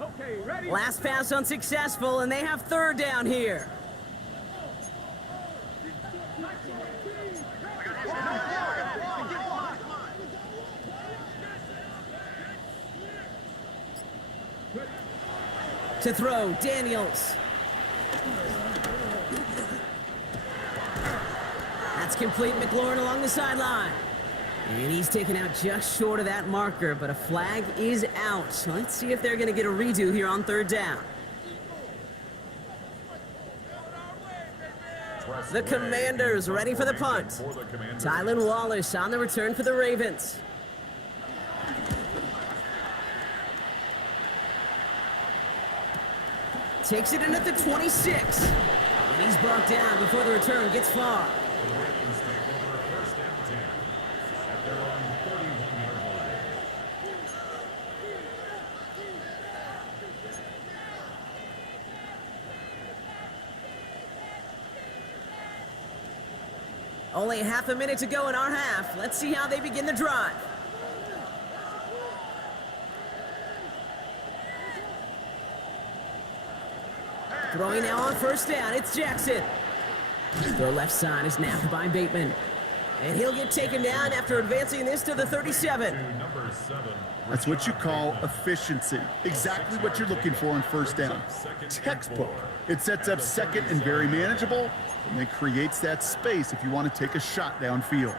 Okay, ready? Last pass unsuccessful, and they have third down here. To throw, Daniels. That's complete. McLaurin along the sideline. And he's taken out just short of that marker, but a flag is out. So let's see if they're going to get a redo here on third down. The Commanders ready for the punt. Tylan Wallace on the return for the Ravens. Takes it in at the 26. And he's brought down before the return gets far. The Ravens take over first and 10 at their own 31-yard line. Only half a minute to go in our half. Let's see how they begin the drive. Throwing now on first down, it's Jackson. Their left side is napped by Bateman. And he'll get taken down after advancing this to the 37. Number 7. That's what you call efficiency. Exactly what you're looking for on first down. Textbook. It sets up second and very manageable, and it creates that space if you want to take a shot downfield.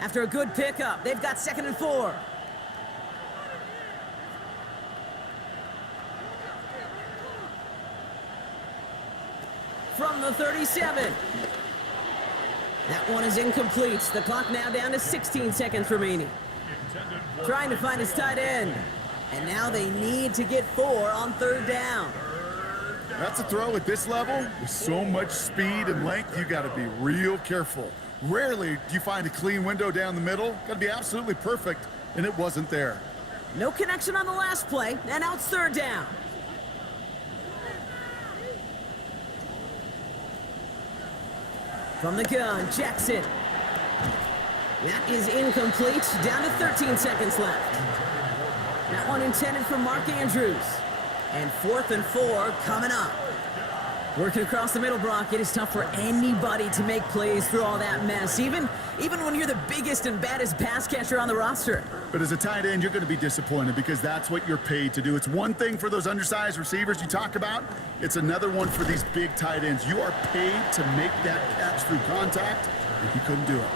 After a good pickup, they've got 2nd and 4. from the 37. That one is incomplete. The clock now down to 16 seconds remaining. Trying to find his tight end. And now they need to get 4 on 3rd down. That's a throw at this level. With so much speed and length, you got to be real careful. Rarely do you find a clean window down the middle. Got to be absolutely perfect, and it wasn't there. No connection on the last play, and now it's 3rd down. From the gun, Jackson. That is incomplete, down to 13 seconds left. That one intended for Mark Andrews. And 4th and 4 coming up. Working across the middle, Brock, it is tough for anybody to make plays through all that mess, even when you're the biggest and baddest pass catcher on the roster. But as a tight end, you're going to be disappointed because that's what you're paid to do. It's one thing for those undersized receivers you talk about. It's another one for these big tight ends. You are paid to make that catch through contact, and you couldn't do it.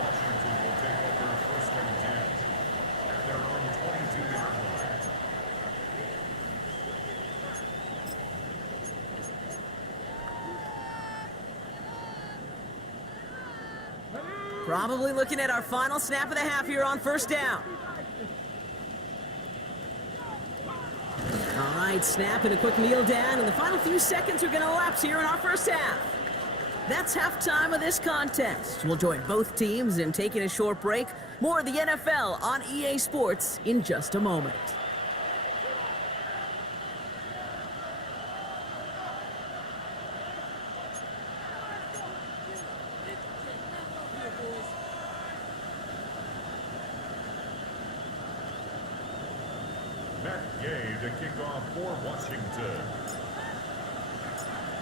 Probably looking at our final snap of the half here on 1st down. All right, snap and a quick kneel down, and the final few seconds are going to elapse here in our 1st half. That's halftime of this contest. We'll join both teams in taking a short break. More of the NFL on EA Sports in just a moment. To kick off for Washington.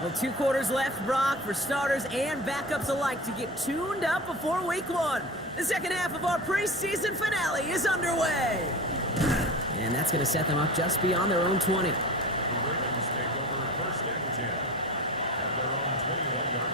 Well, 2 quarters left, Brock, for starters and backups alike to get tuned up before week 1. The 2nd half of our preseason finale is underway. And that's going to set them up just beyond their own 20. The Ravens take over 1st and 10 at their own 21-yard line.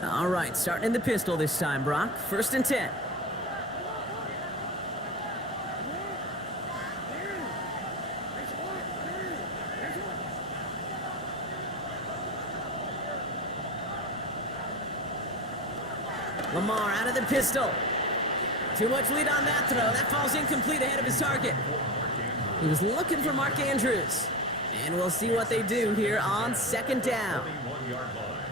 All right, starting in the pistol this time, Brock. 1st and 10. Lamar out of the pistol. Too much lead on that throw. That falls incomplete ahead of his target. He was looking for Mark Andrews. And we'll see what they do here on 2nd down.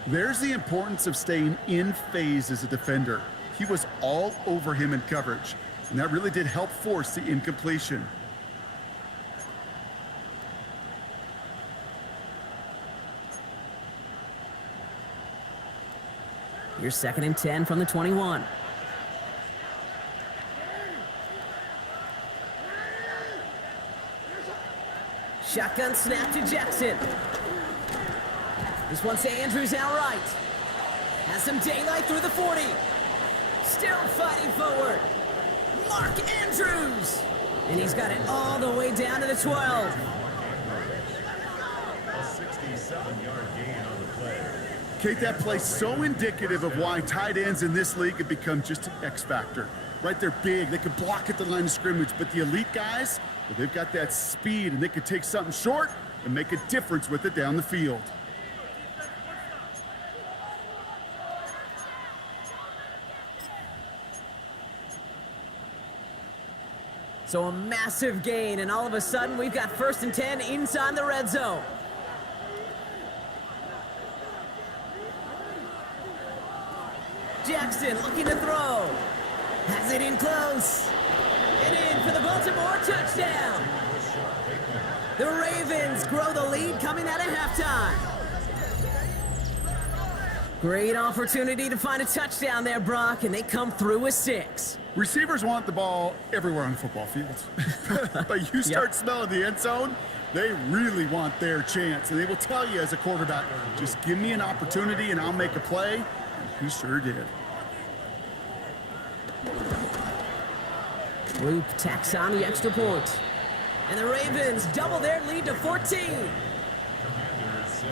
There's the importance of staying in phase as a defender. He was all over him in coverage, and that really did help force the incompletion. Here's 2nd and 10 from the 21. Shotgun snap to Jackson. This one's to Andrews outright. Has some daylight through the 40. Still fighting forward. Mark Andrews. And he's got it all the way down to the 12. A 67-yard gain on the play. Kate, that play's so indicative of why tight ends in this league have become just an X factor. Right, they're big, they can block at the line of scrimmage, but the elite guys, well, they've got that speed and they can take something short and make a difference with it down the field. So a massive gain, and all of a sudden we've got 1st and 10 inside the red zone. Jackson looking to throw. Has it in close. And in for the Baltimore touchdown. The Ravens grow the lead coming out of halftime. Great opportunity to find a touchdown there, Brock, and they come through with 6. Receivers want the ball everywhere on the football field. But you start smelling the end zone, they really want their chance. And they will tell you as a quarterback, just give me an opportunity and I'll make a play. And he sure did. Luke tacks on the extra point. And the Ravens double their lead to 14. Commanders 6,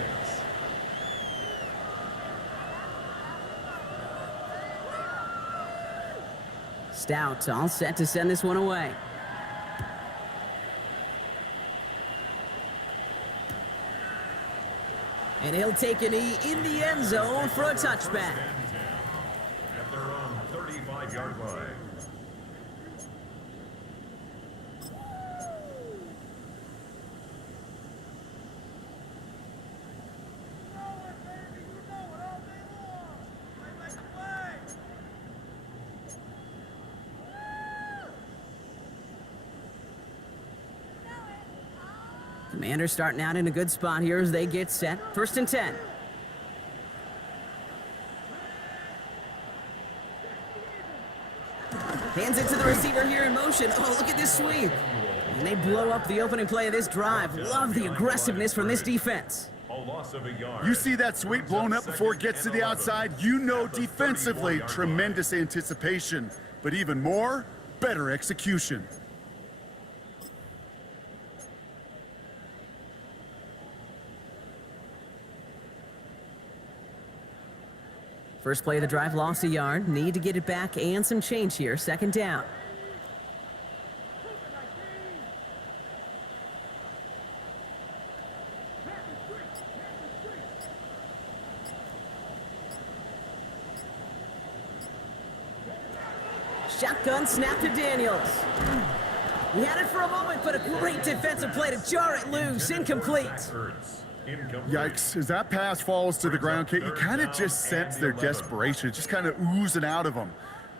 Stout all set to send this one away. And he'll take a knee in the end zone for a touchback. At their own 35-yard line. Commanders starting out in a good spot here as they get set. 1st and 10. Hands it to the receiver here in motion. Oh, look at this sweep. And they blow up the opening play of this drive. Love the aggressiveness from this defense. A loss of a yard. You see that sweep blown up before it gets to the outside, you know defensively, tremendous anticipation. But even more, better execution. First play of the drive, lost a yard. Need to get it back and some change here. 2nd down. Shotgun snap to Daniels. He had it for a moment, but a great defensive play to jar it loose. Incomplete. Yikes, as that pass falls to the ground, Kate, you kind of just sense their desperation, just kind of oozing out of them.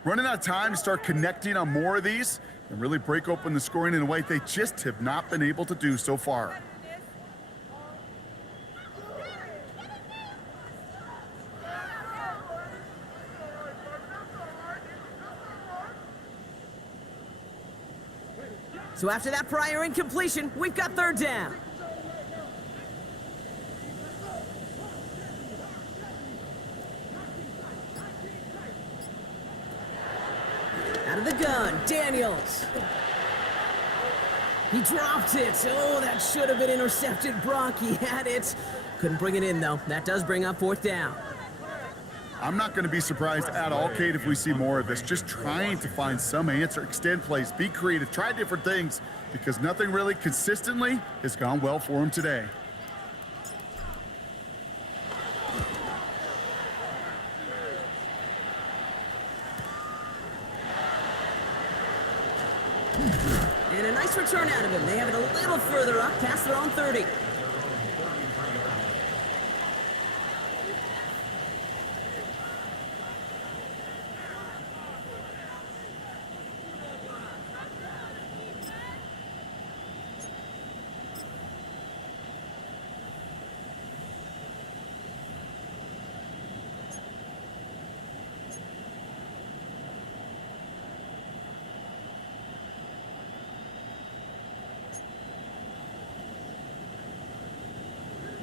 Running out of time to start connecting on more of these and really break open the scoring in a way they just have not been able to do so far. So after that prior incompletion, we've got 3rd down. Out of the gun, Daniels. He dropped it. Oh, that should have been intercepted. Brock, he had it. Couldn't bring it in, though. That does bring up 4th down. I'm not going to be surprised at all, Kate, if we see more of this. Just trying to find some answer, extend plays, be creative, try different things, because nothing really consistently has gone well for him today. And a nice return out of him. They have it a little further up, past their own 30.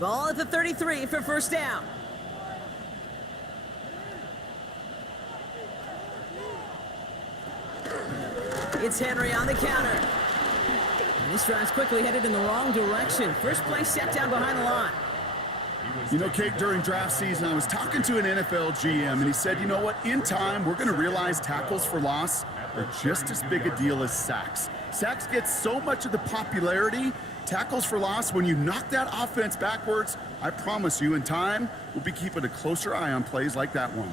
Ball at the 33 for 1st down. It's Henry on the counter. And this drive's quickly headed in the wrong direction. First play set down behind the line. You know, Kate, during draft season, I was talking to an NFL GM, and he said, you know what, in time, we're going to realize tackles for loss are just as big a deal as sacks. Sacks get so much of the popularity. Tackles for loss, when you knock that offense backwards, I promise you, in time, we'll be keeping a closer eye on plays like that one.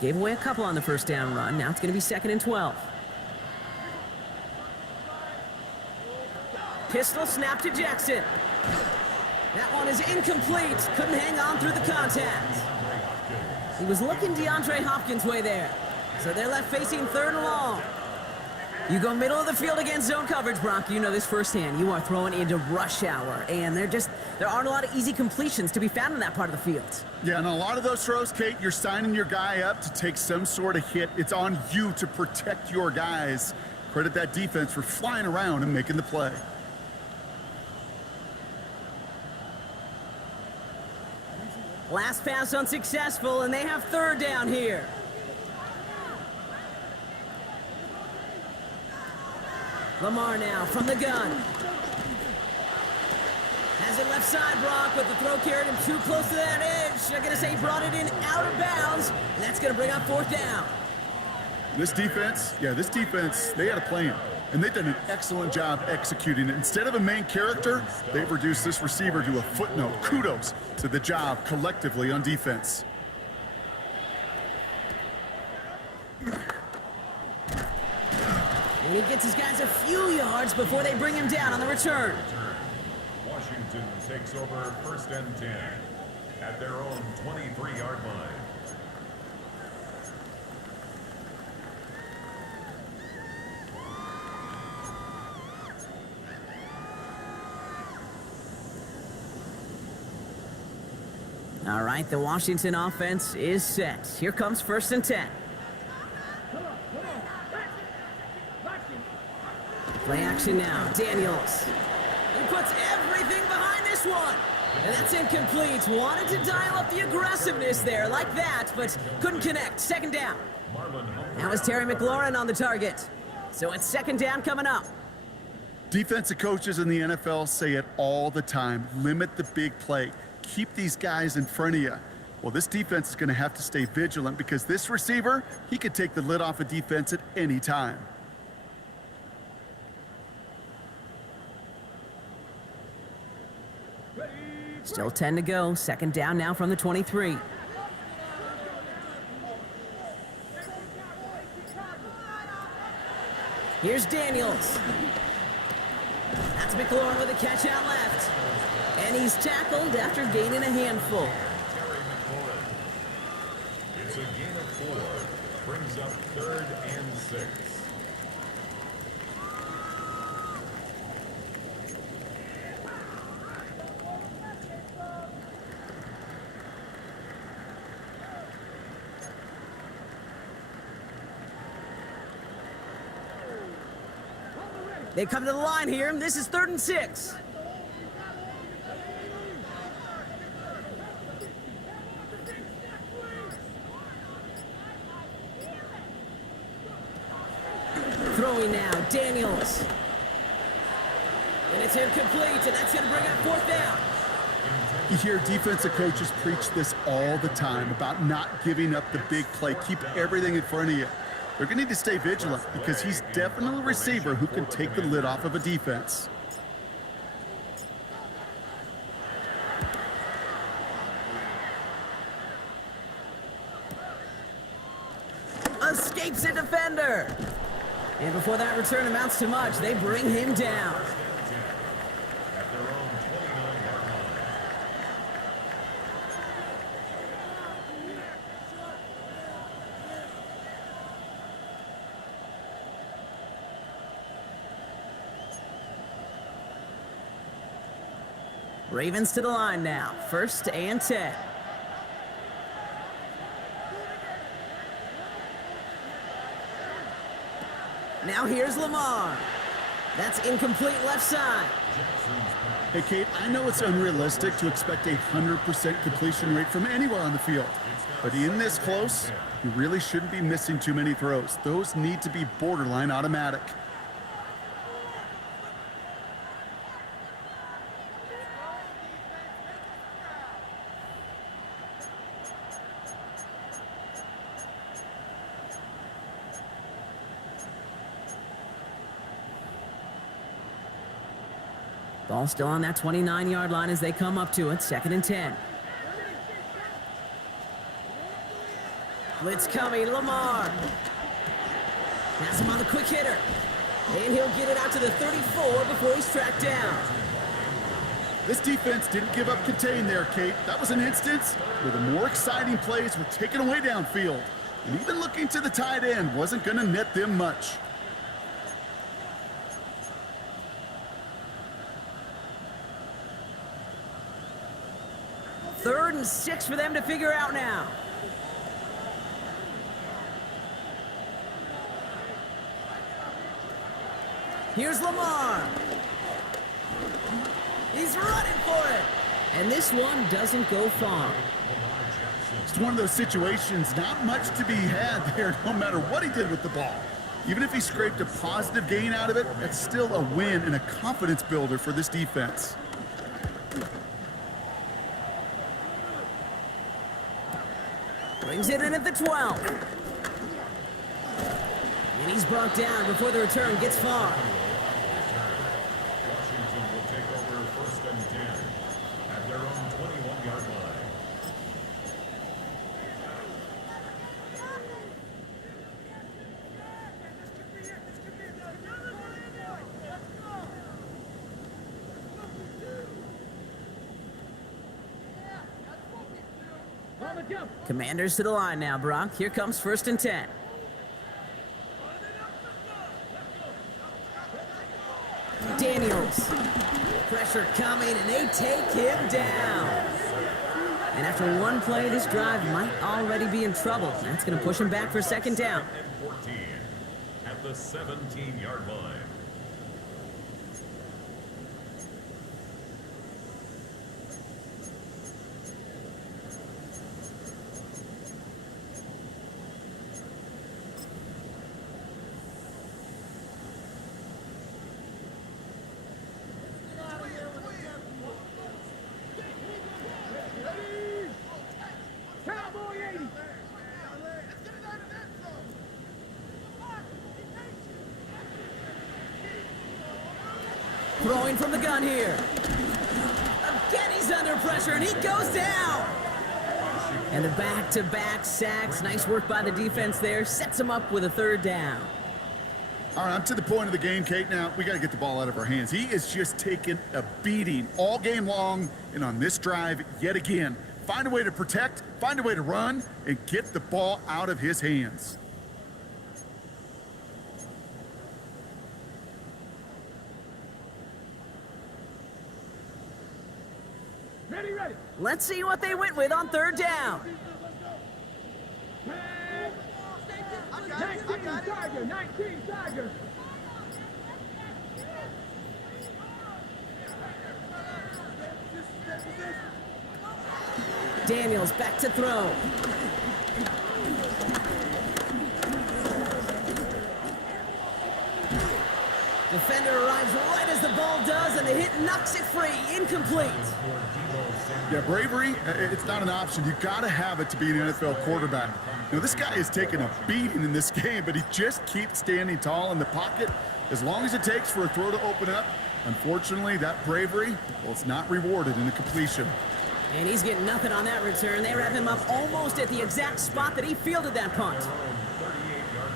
Gave away a couple on the 1st down run. Now it's going to be 2nd and 12. Pistol snap to Jackson. That one is incomplete. Couldn't hang on through the contact. He was looking DeAndre Hopkins' way there. So they're left facing 3rd and long. You go middle of the field against zone coverage, Brock. You know this firsthand. You are throwing into rush hour, and there aren't a lot of easy completions to be found in that part of the field. Yeah, and a lot of those throws, Kate, you're signing your guy up to take some sort of hit. It's on you to protect your guys. Credit that defense for flying around and making the play. Last pass unsuccessful, and they have 3rd down here. Lamar now from the gun. Has it left side, Brock, but the throw carried him too close to that edge. I'm going to say he brought it in out of bounds, and that's going to bring up fourth down. This defense, they had a plan, and they've done an excellent job executing it. Instead of a main character, they've reduced this receiver to a footnote. Kudos to the job collectively on defense. And he gets his guys a few yards before they bring him down on the return. Washington takes over 1st and 10 at their own 23-yard line. All right, the Washington offense is set. Here comes 1st and 10. Play action now. Daniels. He puts everything behind this one. And that's incomplete. Wanted to dial up the aggressiveness there like that, but couldn't connect. 2nd down. That was Terry McLaurin on the target. So it's 2nd down coming up. Defensive coaches in the NFL say it all the time. Limit the big play. Keep these guys in front of you. Well, this defense is going to have to stay vigilant because this receiver, he could take the lid off a defense at any time. Still 10 to go. 2nd down now from the 23. Here's Daniels. That's McLaurin with a catch out left. And he's tackled after gaining a handful. It's a gain of 4. Brings up 3rd and 6. They come to the line here. This is 3rd and 6. Throwing now, Daniels. And it's incomplete, and that's going to bring up 4th down. You hear defensive coaches preach this all the time about not giving up the big play. Keep everything in front of you. They're going to need to stay vigilant because he's definitely a receiver who can take the lid off of a defense. Escapes a defender. And before that return amounts to much, they bring him down. At their own 29-yard line. Ravens to the line now. 1st and 10. Now here's Lamar. That's incomplete left side. Hey, Kate, I know it's unrealistic to expect a 100% completion rate from anywhere on the field. But in this close, you really shouldn't be missing too many throws. Those need to be borderline automatic. Ball still on that 29-yard line as they come up to it. 2nd and 10. Blitz coming, Lamar. Has him on the quick hitter. And he'll get it out to the 34 before he's tracked down. This defense didn't give up contain there, Kate. That was an instance where the more exciting plays were taken away downfield. And even looking to the tight end wasn't going to net them much. Third and 6 for them to figure out now. Here's Lamar. He's running for it. And this one doesn't go far. It's one of those situations, not much to be had there, no matter what he did with the ball. Even if he scraped a positive gain out of it, that's still a win and a confidence builder for this defense. Brings it in at the 12. And he's brought down before the return gets far. Washington will take over first and 10 at their own 21-yard line. On the jump. Commanders to the line now, Brock. Here comes first and 10. Daniels. Pressure coming, and they take him down. And after one play, this drive might already be in trouble. That's going to push him back for second down. And 14 at the 17-yard line. Cowboy 80. Throwing from the gun here. Again, he's under pressure, and he goes down. And the back-to-back sacks. Nice work by the defense there. Sets him up with a third down. All right, I'm to the point of the game, Kate. Now, we got to get the ball out of our hands. He is just taking a beating all game long, and on this drive, yet again. Find a way to protect, find a way to run, and get the ball out of his hands. Ready, ready. Let's see what they went with on third down. 19 Tiger, 19 Tiger. Daniels back to throw. Defender arrives right as the ball does, and the hit knocks it free. Incomplete. Yeah, bravery, it's not an option. You got to have it to be an NFL quarterback. You know, this guy is taking a beating in this game, but he just keeps standing tall in the pocket as long as it takes for a throw to open up. Unfortunately, that bravery, well, it's not rewarded in the completion. And he's getting nothing on that return. They wrap him up almost at the exact spot that he fielded that punt. 38-yard line.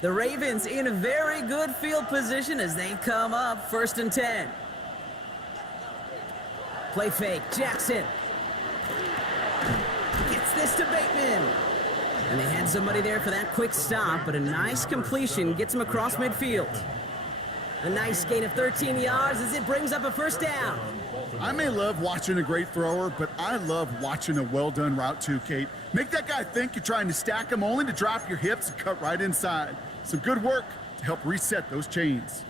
The Ravens in a very good field position as they come up first and 10. Play fake, Jackson. Gets this to Bateman. And they had somebody there for that quick stop, but a nice completion gets him across midfield. A nice gain of 13 yards as it brings up a first down. I may love watching a great thrower, but I love watching a well-done route too, Kate. Make that guy think you're trying to stack him only to drop your hips and cut right inside. Some good work to help reset those chains.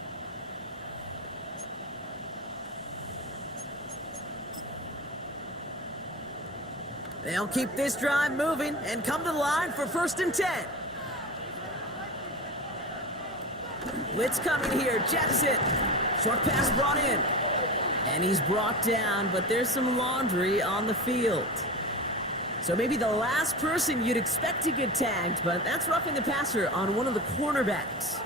They'll keep this drive moving and come to the line for first and 10. Blitz coming here, Jackson. Short pass brought in. And he's brought down, but there's some laundry on the field. So maybe the last person you'd expect to get tagged, but that's roughing the passer on one of the cornerbacks.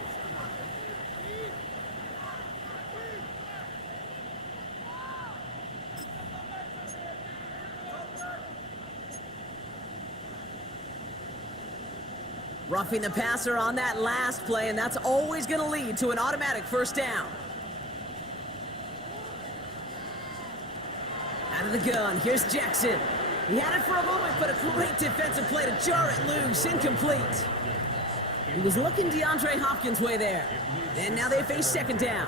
Roughing the passer on that last play, and that's always going to lead to an automatic first down. Out of the gun, here's Jackson. He had it for a moment, but a great defensive play to jar it loose, incomplete. He was looking DeAndre Hopkins' way there. And now they face second down.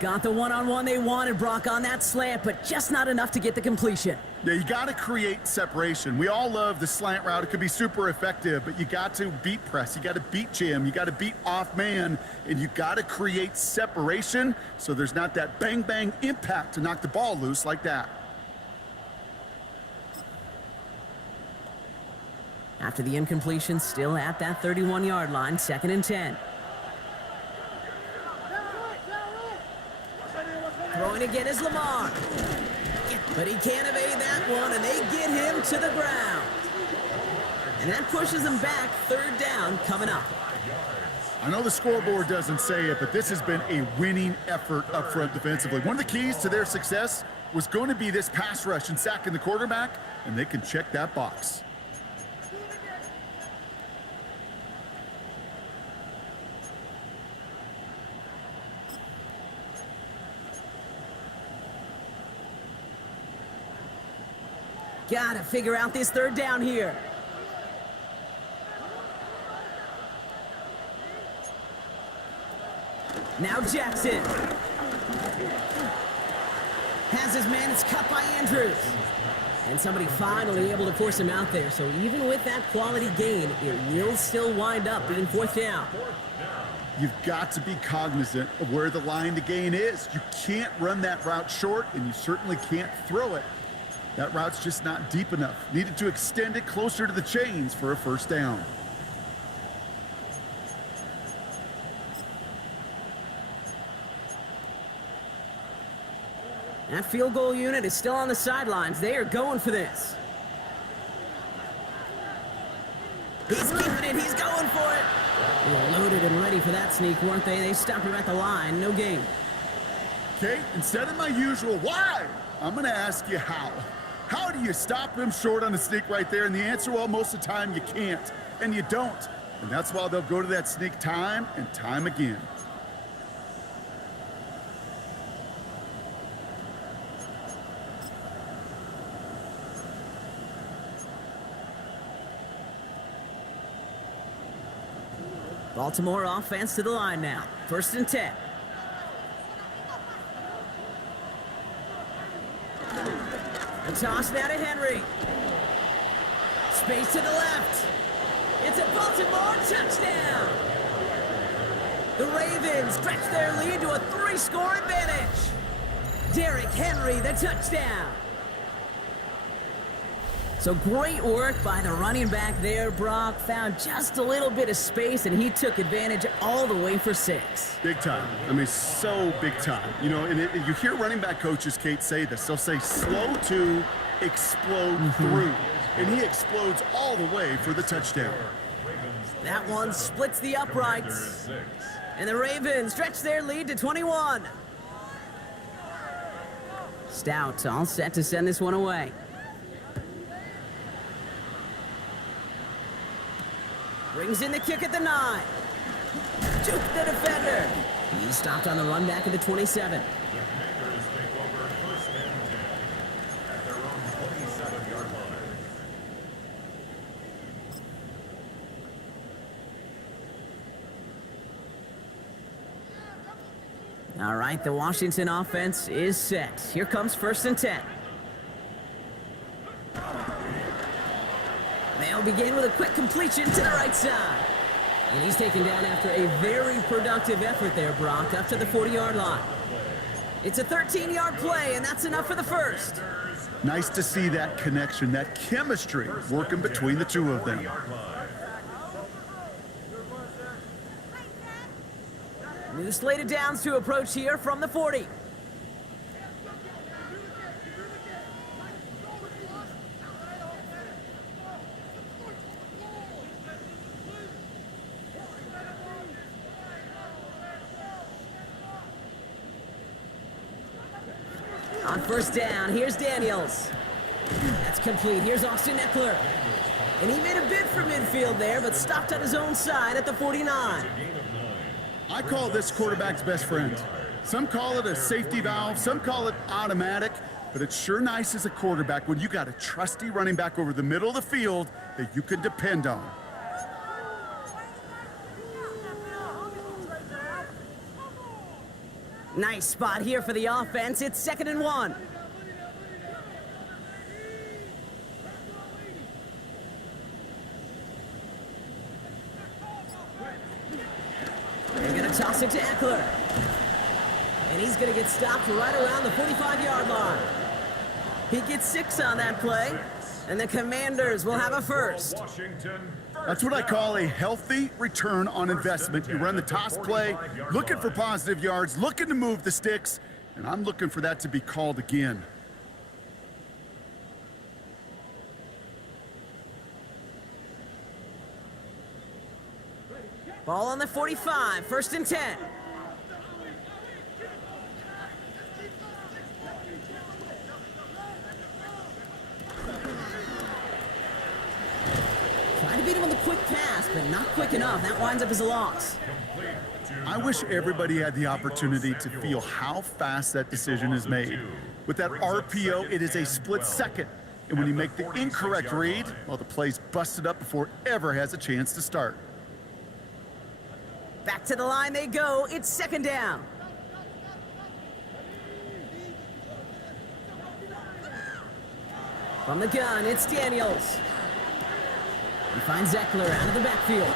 Got the one-on-one they wanted, Brock, on that slant, but just not enough to get the completion. Yeah, you got to create separation. We all love the slant route. It could be super effective, but you got to beat press. You got to beat jam. You got to beat off man, and you got to create separation so there's not that bang-bang impact to knock the ball loose like that. After the incompletion, still at that 31-yard line, 2nd and 10. Throwing again is Lamar. But he can't evade that one, and they get him to the ground. And that pushes them back, 3rd down coming up. I know the scoreboard doesn't say it, but this has been a winning effort up front defensively. One of the keys to their success was going to be this pass rush and sacking the quarterback, and they can check that box. Gotta figure out this 3rd down here. Now Jackson. Has his man, it's cut by Andrews. And somebody finally able to force him out there. So even with that quality gain, it will still wind up being 4th down. You've got to be cognizant of where the line to gain is. You can't run that route short, and you certainly can't throw it. That route's just not deep enough. Needed to extend it closer to the chains for a 1st down. That field goal unit is still on the sidelines. They are going for this. He's keeping it. He's going for it. They were loaded and ready for that sneak, weren't they? They stopped him at the line. No gain. Okay, instead of my usual why, I'm going to ask you how. How do you stop him short on a sneak right there? And the answer, well, most of the time you can't, and you don't. And that's why they'll go to that sneak time and time again. Baltimore offense to the line now. 1st and 10. A toss now to Henry. Space to the left. It's a Baltimore touchdown. The Ravens stretch their lead to a 3-score advantage. Derrick Henry, the touchdown. So great work by the running back there, Brock. Found just a little bit of space, and he took advantage all the way for 6. Big time. I mean, so big time. You know, and you hear running back coaches, Kate, say this. They'll say slow to explode through. And he explodes all the way for the touchdown. That one splits the uprights. And the Ravens stretch their lead to 21. Stout all set to send this one away. Brings in the kick at the 9. Juke the defender. He's stopped on the run back at the 27. All right, the Washington offense is set. Here comes 1st and 10. They'll begin with a quick completion to the right side. And he's taken down after a very productive effort there, Brock, up to the 40-yard line. It's a 13-yard play, and that's enough for the 1st. Nice to see that connection, that chemistry working between the two of them. New slate of downs to approach here from the 40. On 1st down, here's Daniels. That's complete. Here's Austin Eckler. And he made a bid for midfield there, but stopped on his own side at the 49. I call this quarterback's best friend. Some call it a safety valve, some call it automatic, but it's sure nice as a quarterback when you got a trusty running back over the middle of the field that you can depend on. Nice spot here for the offense. It's 2nd and 1. They're going to toss it to Eckler. And he's going to get stopped right around the 45-yard line. He gets 6 on that play. And the Commanders will have a first. Washington. That's what I call a healthy return on investment. You run the toss play, looking for positive yards, looking to move the sticks, and I'm looking for that to be called again. Ball on the 45, 1st and 10. Trying to beat him on the quick pass, but not quick enough. That winds up as a loss. I wish everybody had the opportunity to feel how fast that decision is made. With that RPO, it is a split second. And when you make the incorrect read, well, the play's busted up before it ever has a chance to start. Back to the line they go. It's 2nd down. From the gun, it's Daniels. He finds Eckler out of the backfield.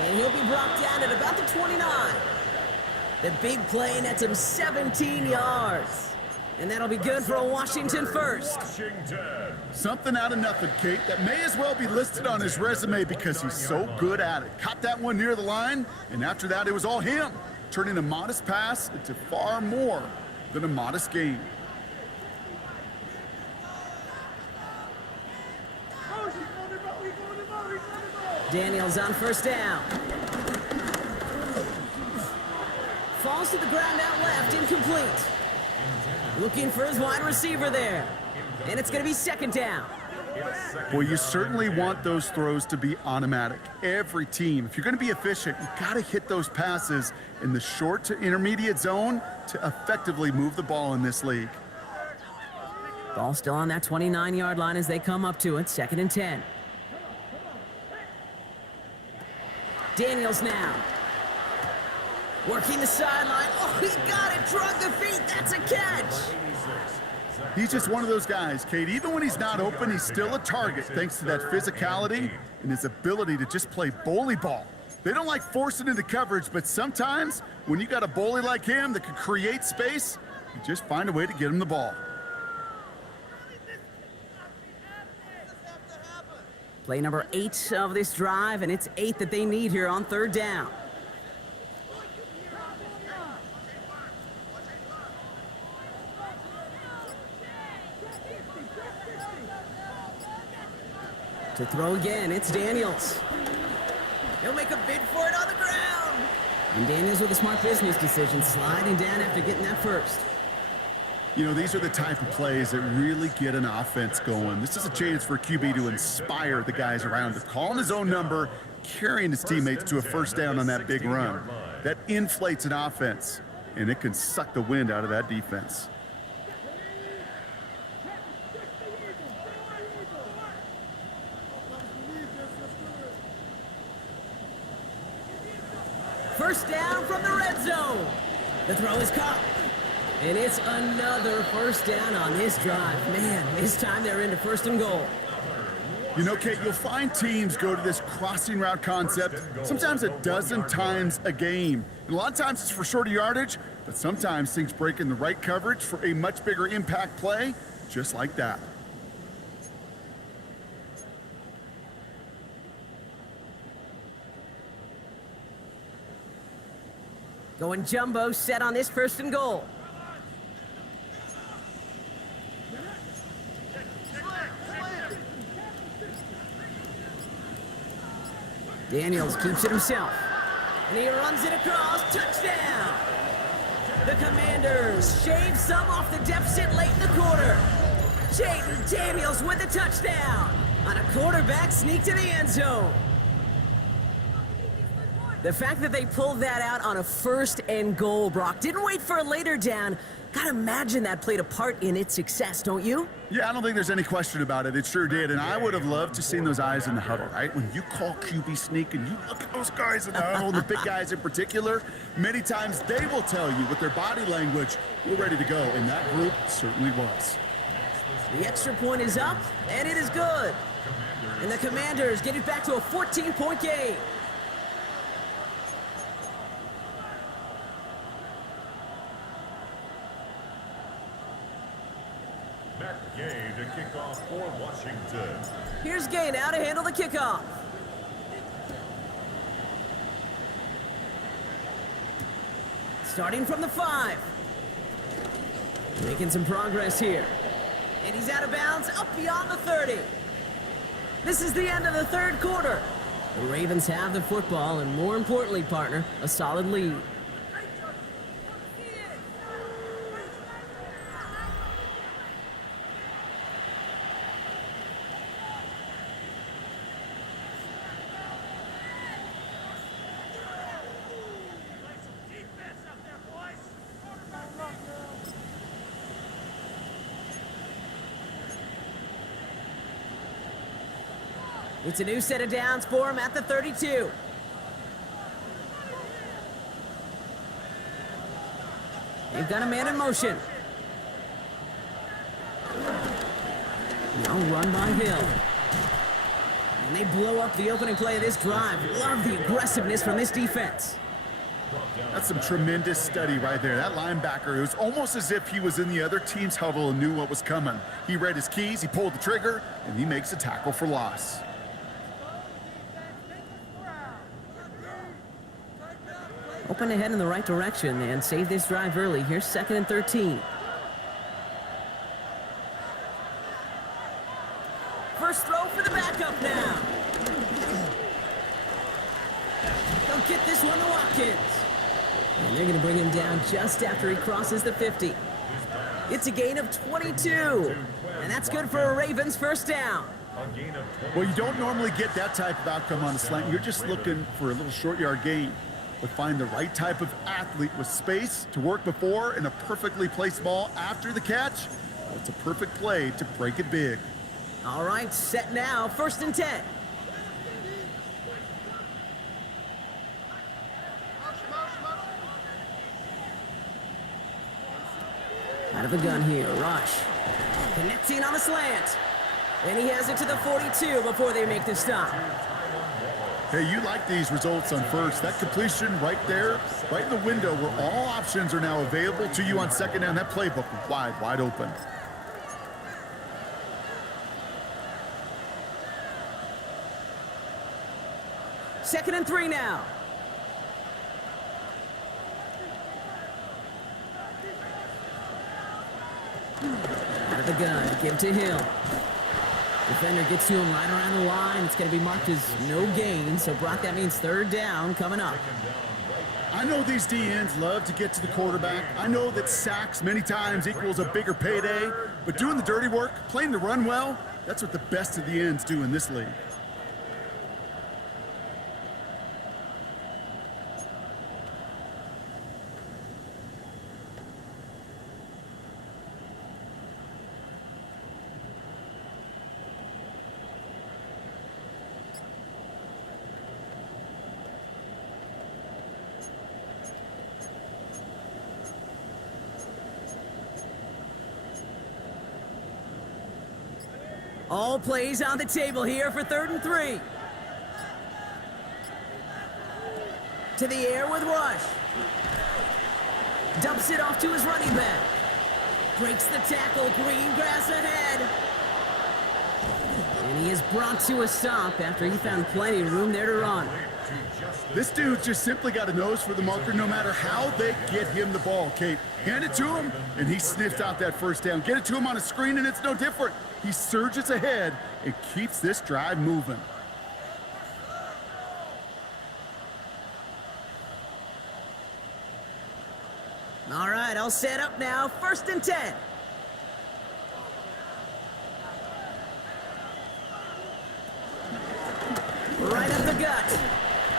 And he'll be brought down at about the 29. The big play nets him 17 yards. And that'll be good for a Washington first. Washington. Something out of nothing, Kate, that may as well be listed on his resume because he's so good at it. Caught that one near the line, and after that, it was all him, turning a modest pass into far more than a modest gain. Daniels on 1st down. Falls to the ground out left, incomplete. Looking for his wide receiver there. And it's going to be 2nd down. Boy, you certainly want those throws to be automatic. Every team, if you're going to be efficient, you got to hit those passes in the short to intermediate zone to effectively move the ball in this league. Ball still on that 29-yard line as they come up to it. 2nd and 10. Daniels now. Working the sideline. Oh, he got it. Drug the feet. That's a catch. He's just one of those guys, Kate. Even when he's not open, he's still a target thanks to that physicality and his ability to just play bully ball. They don't like forcing into coverage, but sometimes when you got a bully like him that can create space, you just find a way to get him the ball. Play number 8 of this drive, and it's 8 that they need here on 3rd down. To throw again, it's Daniels. He'll make a bid for it on the ground. And Daniels with a smart business decision, sliding down after getting that first. You know, these are the type of plays that really get an offense going. This is a chance for QB to inspire the guys around him, calling his own number, carrying his teammates to a 1st down on that big run. That inflates an offense, and it can suck the wind out of that defense. First down from the red zone. The throw is caught. And it's another 1st down on this drive. Man, this time they're into 1st and goal. You know, Kate, you'll find teams go to this crossing route concept sometimes a dozen times a game. And a lot of times it's for shorter yardage, but sometimes things break in the right coverage for a much bigger impact play, just like that. Going jumbo set on this 1st and goal. Daniels keeps it himself. And he runs it across. Touchdown! The Commanders shave some off the deficit late in the quarter. Jaden Daniels with the touchdown on a quarterback sneak to the end zone. The fact that they pulled that out on a 1st and goal, Brock, didn't wait for a later down. Gotta imagine that played a part in its success, don't you? Yeah, I don't think there's any question about it. It sure did. And I would have loved to seen those eyes in the huddle, right? When you call QB sneak and you look at those guys in the huddle, and the big guys in particular, many times they will tell you with their body language, we're ready to go. And that group certainly was. The extra point is up, and it is good. And the Commanders get it back to a 14-point game. Matt Gay to kick off for Washington. Here's Gay now to handle the kickoff. Starting from the 5. Making some progress here. And he's out of bounds, up beyond the 30. This is the end of the third quarter. The Ravens have the football, and more importantly, partner, a solid lead. It's a new set of downs for him at the 32. They've got a man in motion. Now run by Hill. And they blow up the opening play of this drive. Love the aggressiveness from this defense. That's some tremendous study right there. That linebacker, it was almost as if he was in the other team's huddle and knew what was coming. He read his keys, he pulled the trigger, and he makes a tackle for loss. Open ahead in the right direction and save this drive early. Here's 2nd and 13. First throw for the backup now. They'll get this one to Watkins. And they're going to bring him down just after he crosses the 50. It's a gain of 22. And that's good for a Ravens first down. Well, you don't normally get that type of outcome on a slant. You're just looking for a little short yard gain. But find the right type of athlete with space to work before and a perfectly placed ball after the catch. It's a perfect play to break it big. All right, set now, 1st and 10. Out of the gun here, Rush. Connecting on the slant. And he has it to the 42 before they make the stop. Hey, you like these results on first. That completion right there, right in the window where all options are now available to you on 2nd down. That playbook wide open. Second and 3 now. Out of the gun, give to Hill. Defender gets to him right around the line. It's going to be marked as no gain. So, Brock, that means 3rd down coming up. I know these DNs love to get to the quarterback. I know that sacks many times equals a bigger payday. But doing the dirty work, playing the run well, that's what the best of the ends do in this league. All plays on the table here for 3rd and 3. To the air with Rush. Dumps it off to his running back. Breaks the tackle, green grass ahead. And he is brought to a stop after he found plenty of room there to run. This dude's just simply got a nose for the marker no matter how they get him the ball, Kate. Hand it to him, and he sniffs out that 1st down. Get it to him on a screen, and it's no different. He surges ahead and keeps this drive moving. All right, all set up now. 1st and 10. Right up the gut.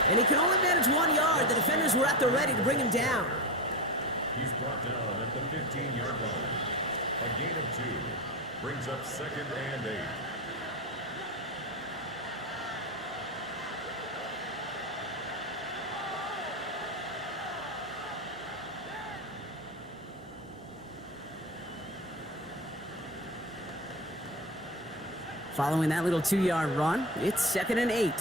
And he can only manage 1 yard. The defenders were at the ready to bring him down. He's brought down at the 15-yard line. A gain of 2 brings up 2nd and 8. Following that little 2-yard run, it's 2nd and 8.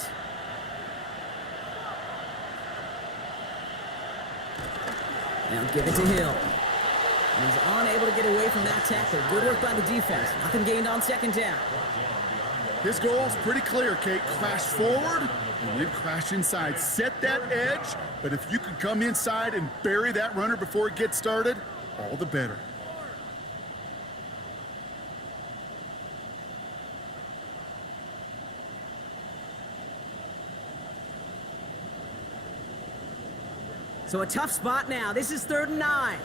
Now give it to Hill. And he's unable to get away from that tackle. Good work by the defense. Nothing gained on second down. His goal's pretty clear, Kate. Crash forward and then crash inside. Set that edge, but if you can come inside and bury that runner before it gets started, all the better. So a tough spot now. This is 3rd and 9.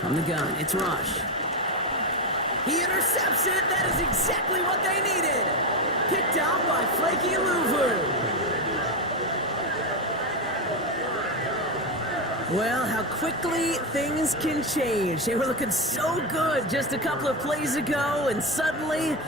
From the gun, it's Rush. He intercepts it. That is exactly what they needed. Picked out by Flaky Louver. Well, how quickly things can change. They were looking so good just a couple of plays ago, and suddenly,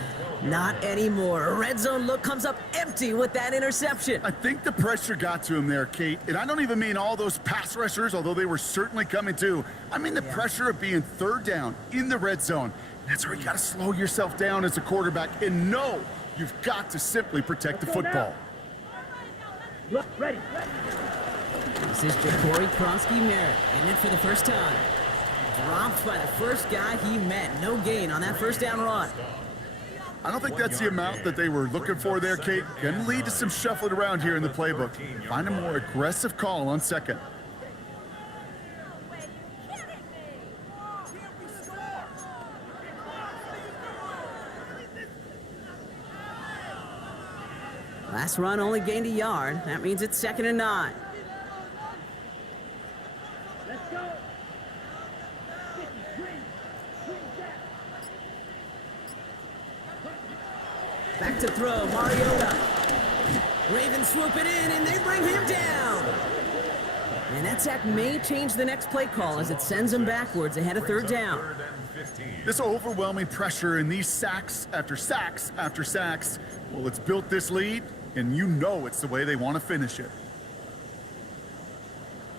not anymore. A red zone look comes up empty with that interception. I think the pressure got to him there, Kate. And I don't even mean all those pass rushers, although they were certainly coming too. I mean the pressure of being 3rd down in the red zone. That's where you got to slow yourself down as a quarterback and know you've got to simply protect the football. Look, ready. This is Ja'Cory Krosky-Merritt in it for the first time. Dropped by the first guy he met. No gain on that first down run. I don't think that's the amount that they were looking for there, Kate. Going to lead to some shuffling around here in the playbook. Find a more aggressive call on second. Last run only gained a yard. That means it's 2nd and 9. Let's go. Back to throw, Mariota. Ravens swoop it in, and they bring him down. And that sack may change the next play call as it sends them backwards ahead of 3rd down. This overwhelming pressure and these sacks after sacks after sacks, well, it's built this lead, and you know it's the way they want to finish it.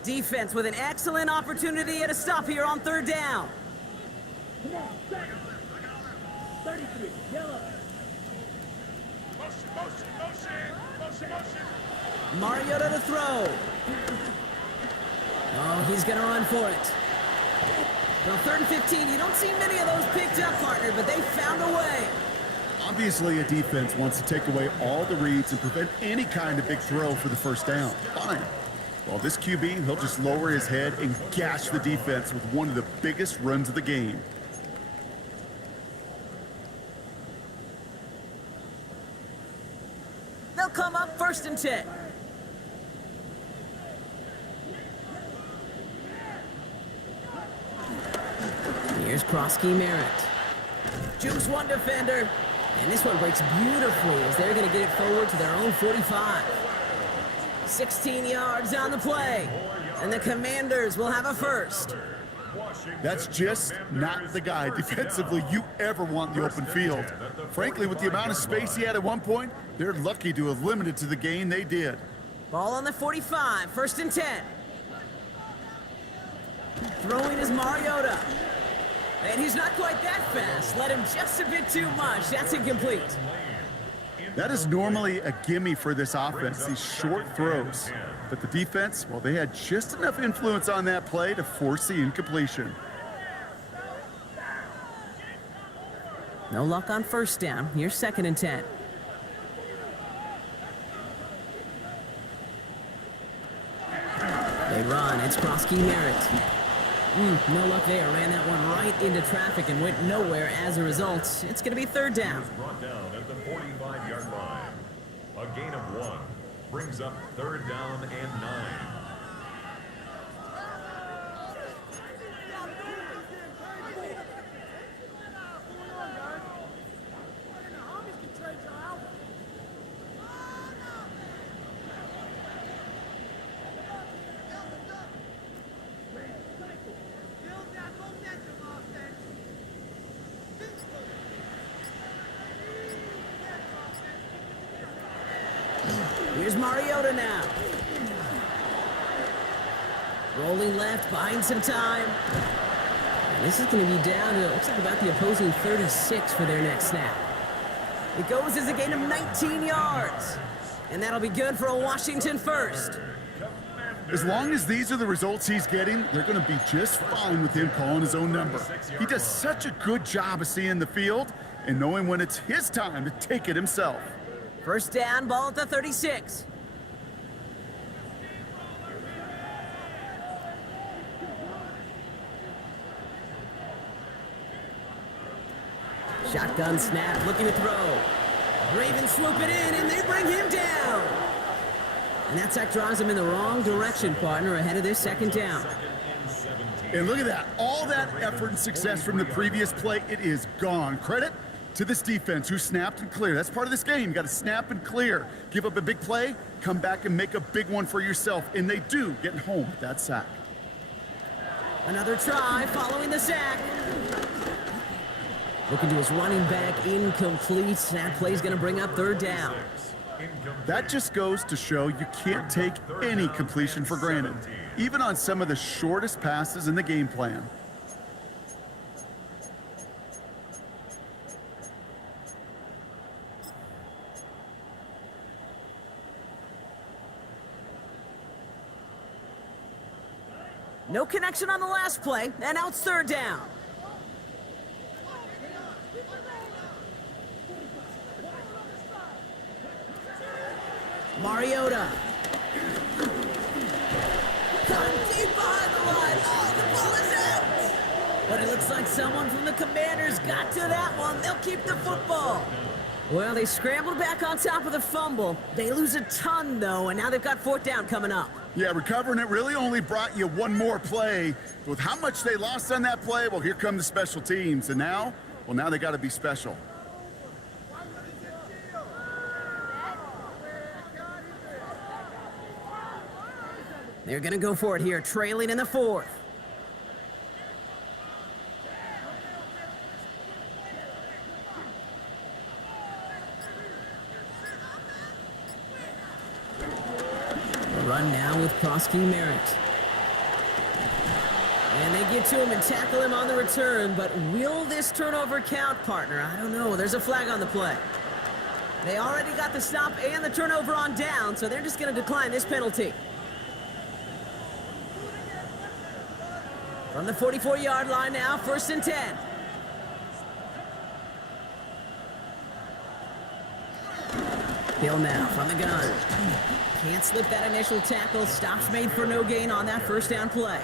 Defense with an excellent opportunity at a stop here on 3rd down. Come on, back. 33, yellow. Mariota to throw. Oh, he's going to run for it. Well, 3rd and 15, you don't see many of those picked up, partner, but they found a way. Obviously, a defense wants to take away all the reads and prevent any kind of big throw for the first down. Fine. Well, this QB, he'll just lower his head and gash the defense with one of the biggest runs of the game. They'll come up 1st and 10. Here's Krosky-Merritt. Jukes one defender. And this one breaks beautifully as they're going to get it forward to their own 45. 16 yards on the play. And the Commanders will have a first. That's just not the guy defensively you ever want in the open field. Frankly, with the amount of space he had at one point, they're lucky to have limited to the gain they did. Ball on the 45, 1st and 10. Throwing is Mariota. And he's not quite that fast. Let him just a bit too much. That's incomplete. That is normally a gimme for this offense, these short throws. But the defense, well, they had just enough influence on that play to force the incompletion. No luck on 1st down. Here's 2nd and 10. They run. It's Krosky-Merritt. No luck there. Ran that one right into traffic and went nowhere as a result. It's going to be 3rd down. Brought down at the 45-yard line. A gain of 1 brings up 3rd down and 9. Here's Mariota now. Rolling left, buying some time. And this is going to be down to, it looks like about the opposing 36 for their next snap. It goes as a gain of 19 yards. And that'll be good for a Washington first. As long as these are the results he's getting, they're going to be just fine with him calling his own number. He does such a good job of seeing the field and knowing when it's his time to take it himself. First down, ball at the 36. Shotgun snap, looking to throw. Ravens swoop it in, and they bring him down. And that sack drives him in the wrong direction, partner, ahead of this second down. And look at that. All that effort and success from the previous play, it is gone. Credit to this defense who snapped and cleared. That's part of this game. You got to snap and clear. Give up a big play, come back and make a big one for yourself. And they do, getting home with that sack. Another try following the sack. Looking to his running back, incomplete. That play's going to bring up third down. That just goes to show you can't take any completion for granted, even on some of the shortest passes in the game plan. No connection on the last play, and now it's third down. Mariota. Caught deep behind the line. Oh, the ball is out. But it looks like someone from the Commanders got to that one. They'll keep the football. Well, they scrambled back on top of the fumble. They lose a ton, though, and now they've got fourth down coming up. Yeah, recovering it really only brought you one more play. With how much they lost on that play, well, here come the special teams. And now, well, now they got to be special. They're going to go for it here, trailing in the fourth. A run now with Prosky Merritt. And they get to him and tackle him on the return, but will this turnover count, partner? I don't know. There's a flag on the play. They already got the stop and the turnover on down, so they're just going to decline this penalty. From the 44-yard line now, 1st and 10. Hill now from the gun. Can't slip that initial tackle. Stops made for no gain on that first down play.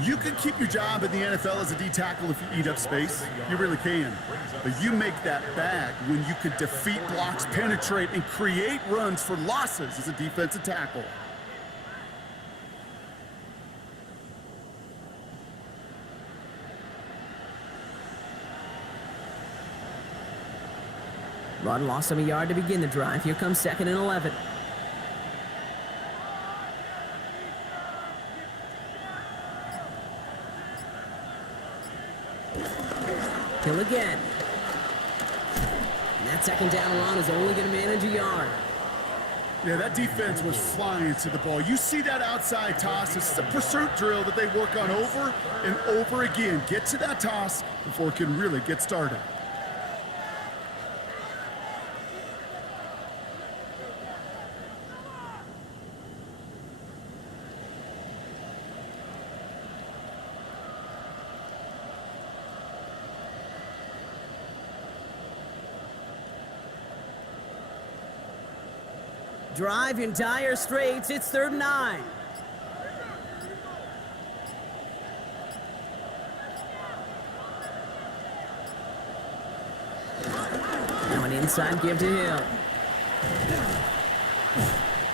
You can keep your job in the NFL as a D tackle if you eat up space. You really can. But you make that bag when you could defeat blocks, penetrate, and create runs for losses as a defensive tackle. Run lost him a yard to begin the drive. Here comes 2nd and 11. Hill again. And that 2nd down run is only going to manage a yard. Yeah, that defense was flying to the ball. You see that outside toss. This is a pursuit drill that they work on over and over again. Get to that toss before it can really get started. Drive in dire straits. It's 3rd and 9. Now an inside give to Hill.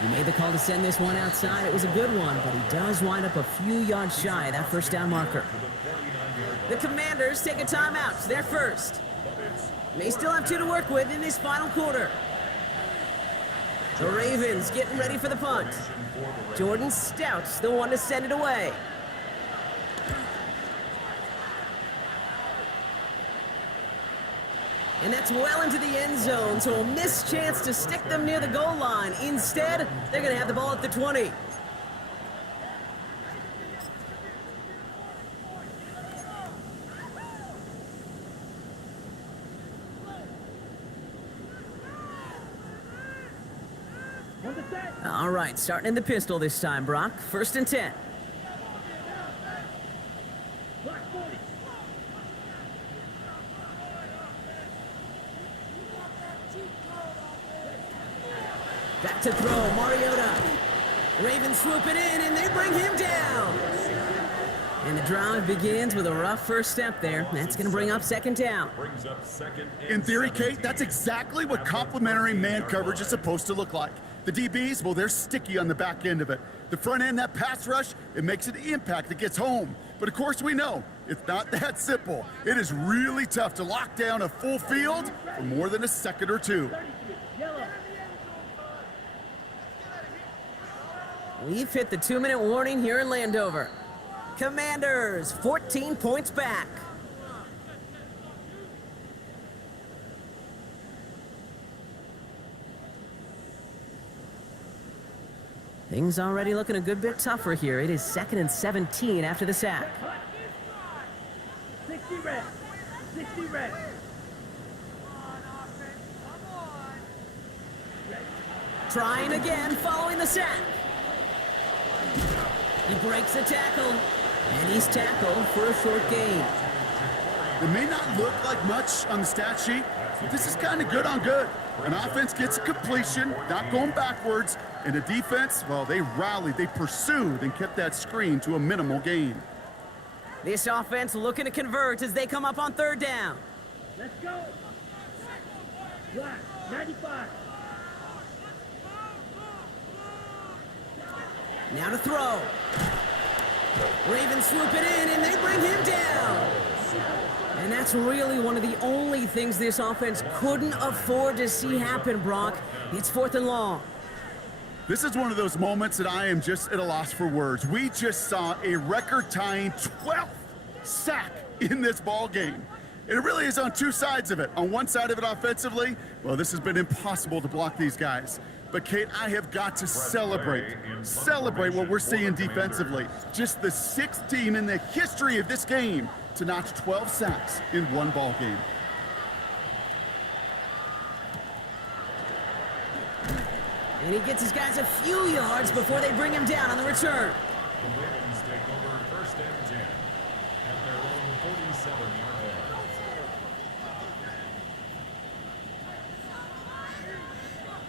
He made the call to send this one outside. It was a good one, but he does wind up a few yards shy of that first down marker. The Commanders take a timeout. They're first. They still have 2 to work with in this final quarter. The Ravens getting ready for the punt. Jordan Stout's the one to send it away. And that's well into the end zone, so a missed chance to stick them near the goal line. Instead, they're going to have the ball at the 20. On the set. All right, starting in the pistol this time, Brock. 1st and 10. Block 40. Back to throw, Mariota. Ravens swoop it in, and they bring him down. And the drive begins with a rough first step there. That's going to bring up 2nd down. Brings up 2nd and In theory, 17. Kate, that's exactly what complementary man coverage is supposed to look like. The DBs, well, they're sticky on the back end of it. The front end, that pass rush, it makes an impact that gets home. But of course, we know it's not that simple. It is really tough to lock down a full field for more than a second or two. Yellow. We've hit the 2-minute warning here in Landover. Commanders, 14 points back. Things already looking a good bit tougher here. It is 2nd and 17 after the sack. 60 red. 60 red. Trying again following the sack. He breaks a tackle, and he's tackled for a short gain. It may not look like much on the stat sheet, but this is kind of good on good. An offense gets a completion, not going backwards, and a defense, well, they rallied, they pursued, and kept that screen to a minimal gain. This offense looking to convert as they come up on 3rd down. Let's go. Black. 95. Now to throw. Ravens swoop it in, and they bring him down. And that's really one of the only things this offense couldn't afford to see happen, Brock. It's 4th and long. This is one of those moments that I am just at a loss for words. We just saw a record-tying 12th sack in this ball game. And it really is on two sides of it. On one side of it offensively, well, this has been impossible to block these guys. But, Kate, I have got to celebrate what we're seeing defensively. Just the 6th team in the history of this game to notch 12 sacks in one ball game. And he gets his guys a few yards before they bring him down on the return. The Ravens take over 1st and 10 at their own 47-yard line.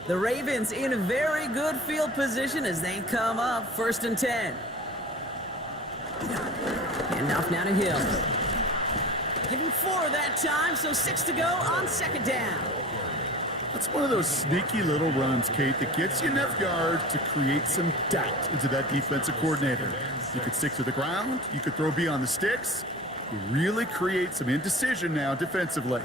The Ravens in very good field position as they come up 1st and 10. And off now to Hill. Give him 4 that time, so 6 to go on 2nd down. That's one of those sneaky little runs, Kate, that gets you enough yards to create some doubt into that defensive coordinator. You could stick to the ground, you could throw beyond the sticks. You really create some indecision now defensively.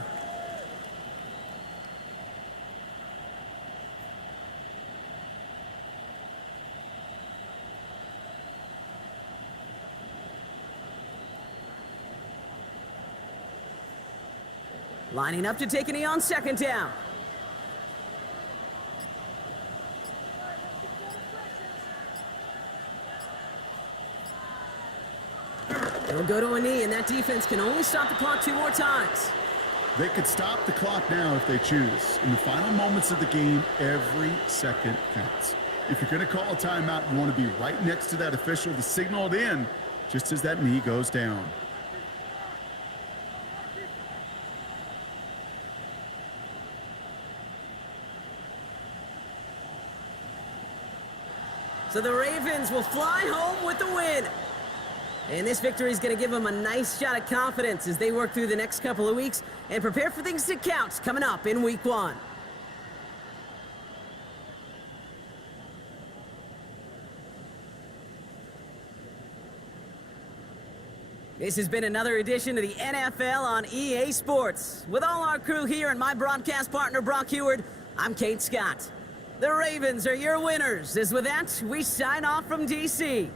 Lining up to take a knee on 2nd down. They'll go to a knee, and that defense can only stop the clock 2 more times. They could stop the clock now if they choose. In the final moments of the game, every second counts. If you're going to call a timeout, you want to be right next to that official to signal it in just as that knee goes down. So the Ravens will fly home with the win. And this victory is going to give them a nice shot of confidence as they work through the next couple of weeks and prepare for things to count coming up in Week 1. This has been another edition of the NFL on EA Sports. With all our crew here and my broadcast partner, Brock Heward, I'm Kate Scott. The Ravens are your winners. As with that, we sign off from D.C.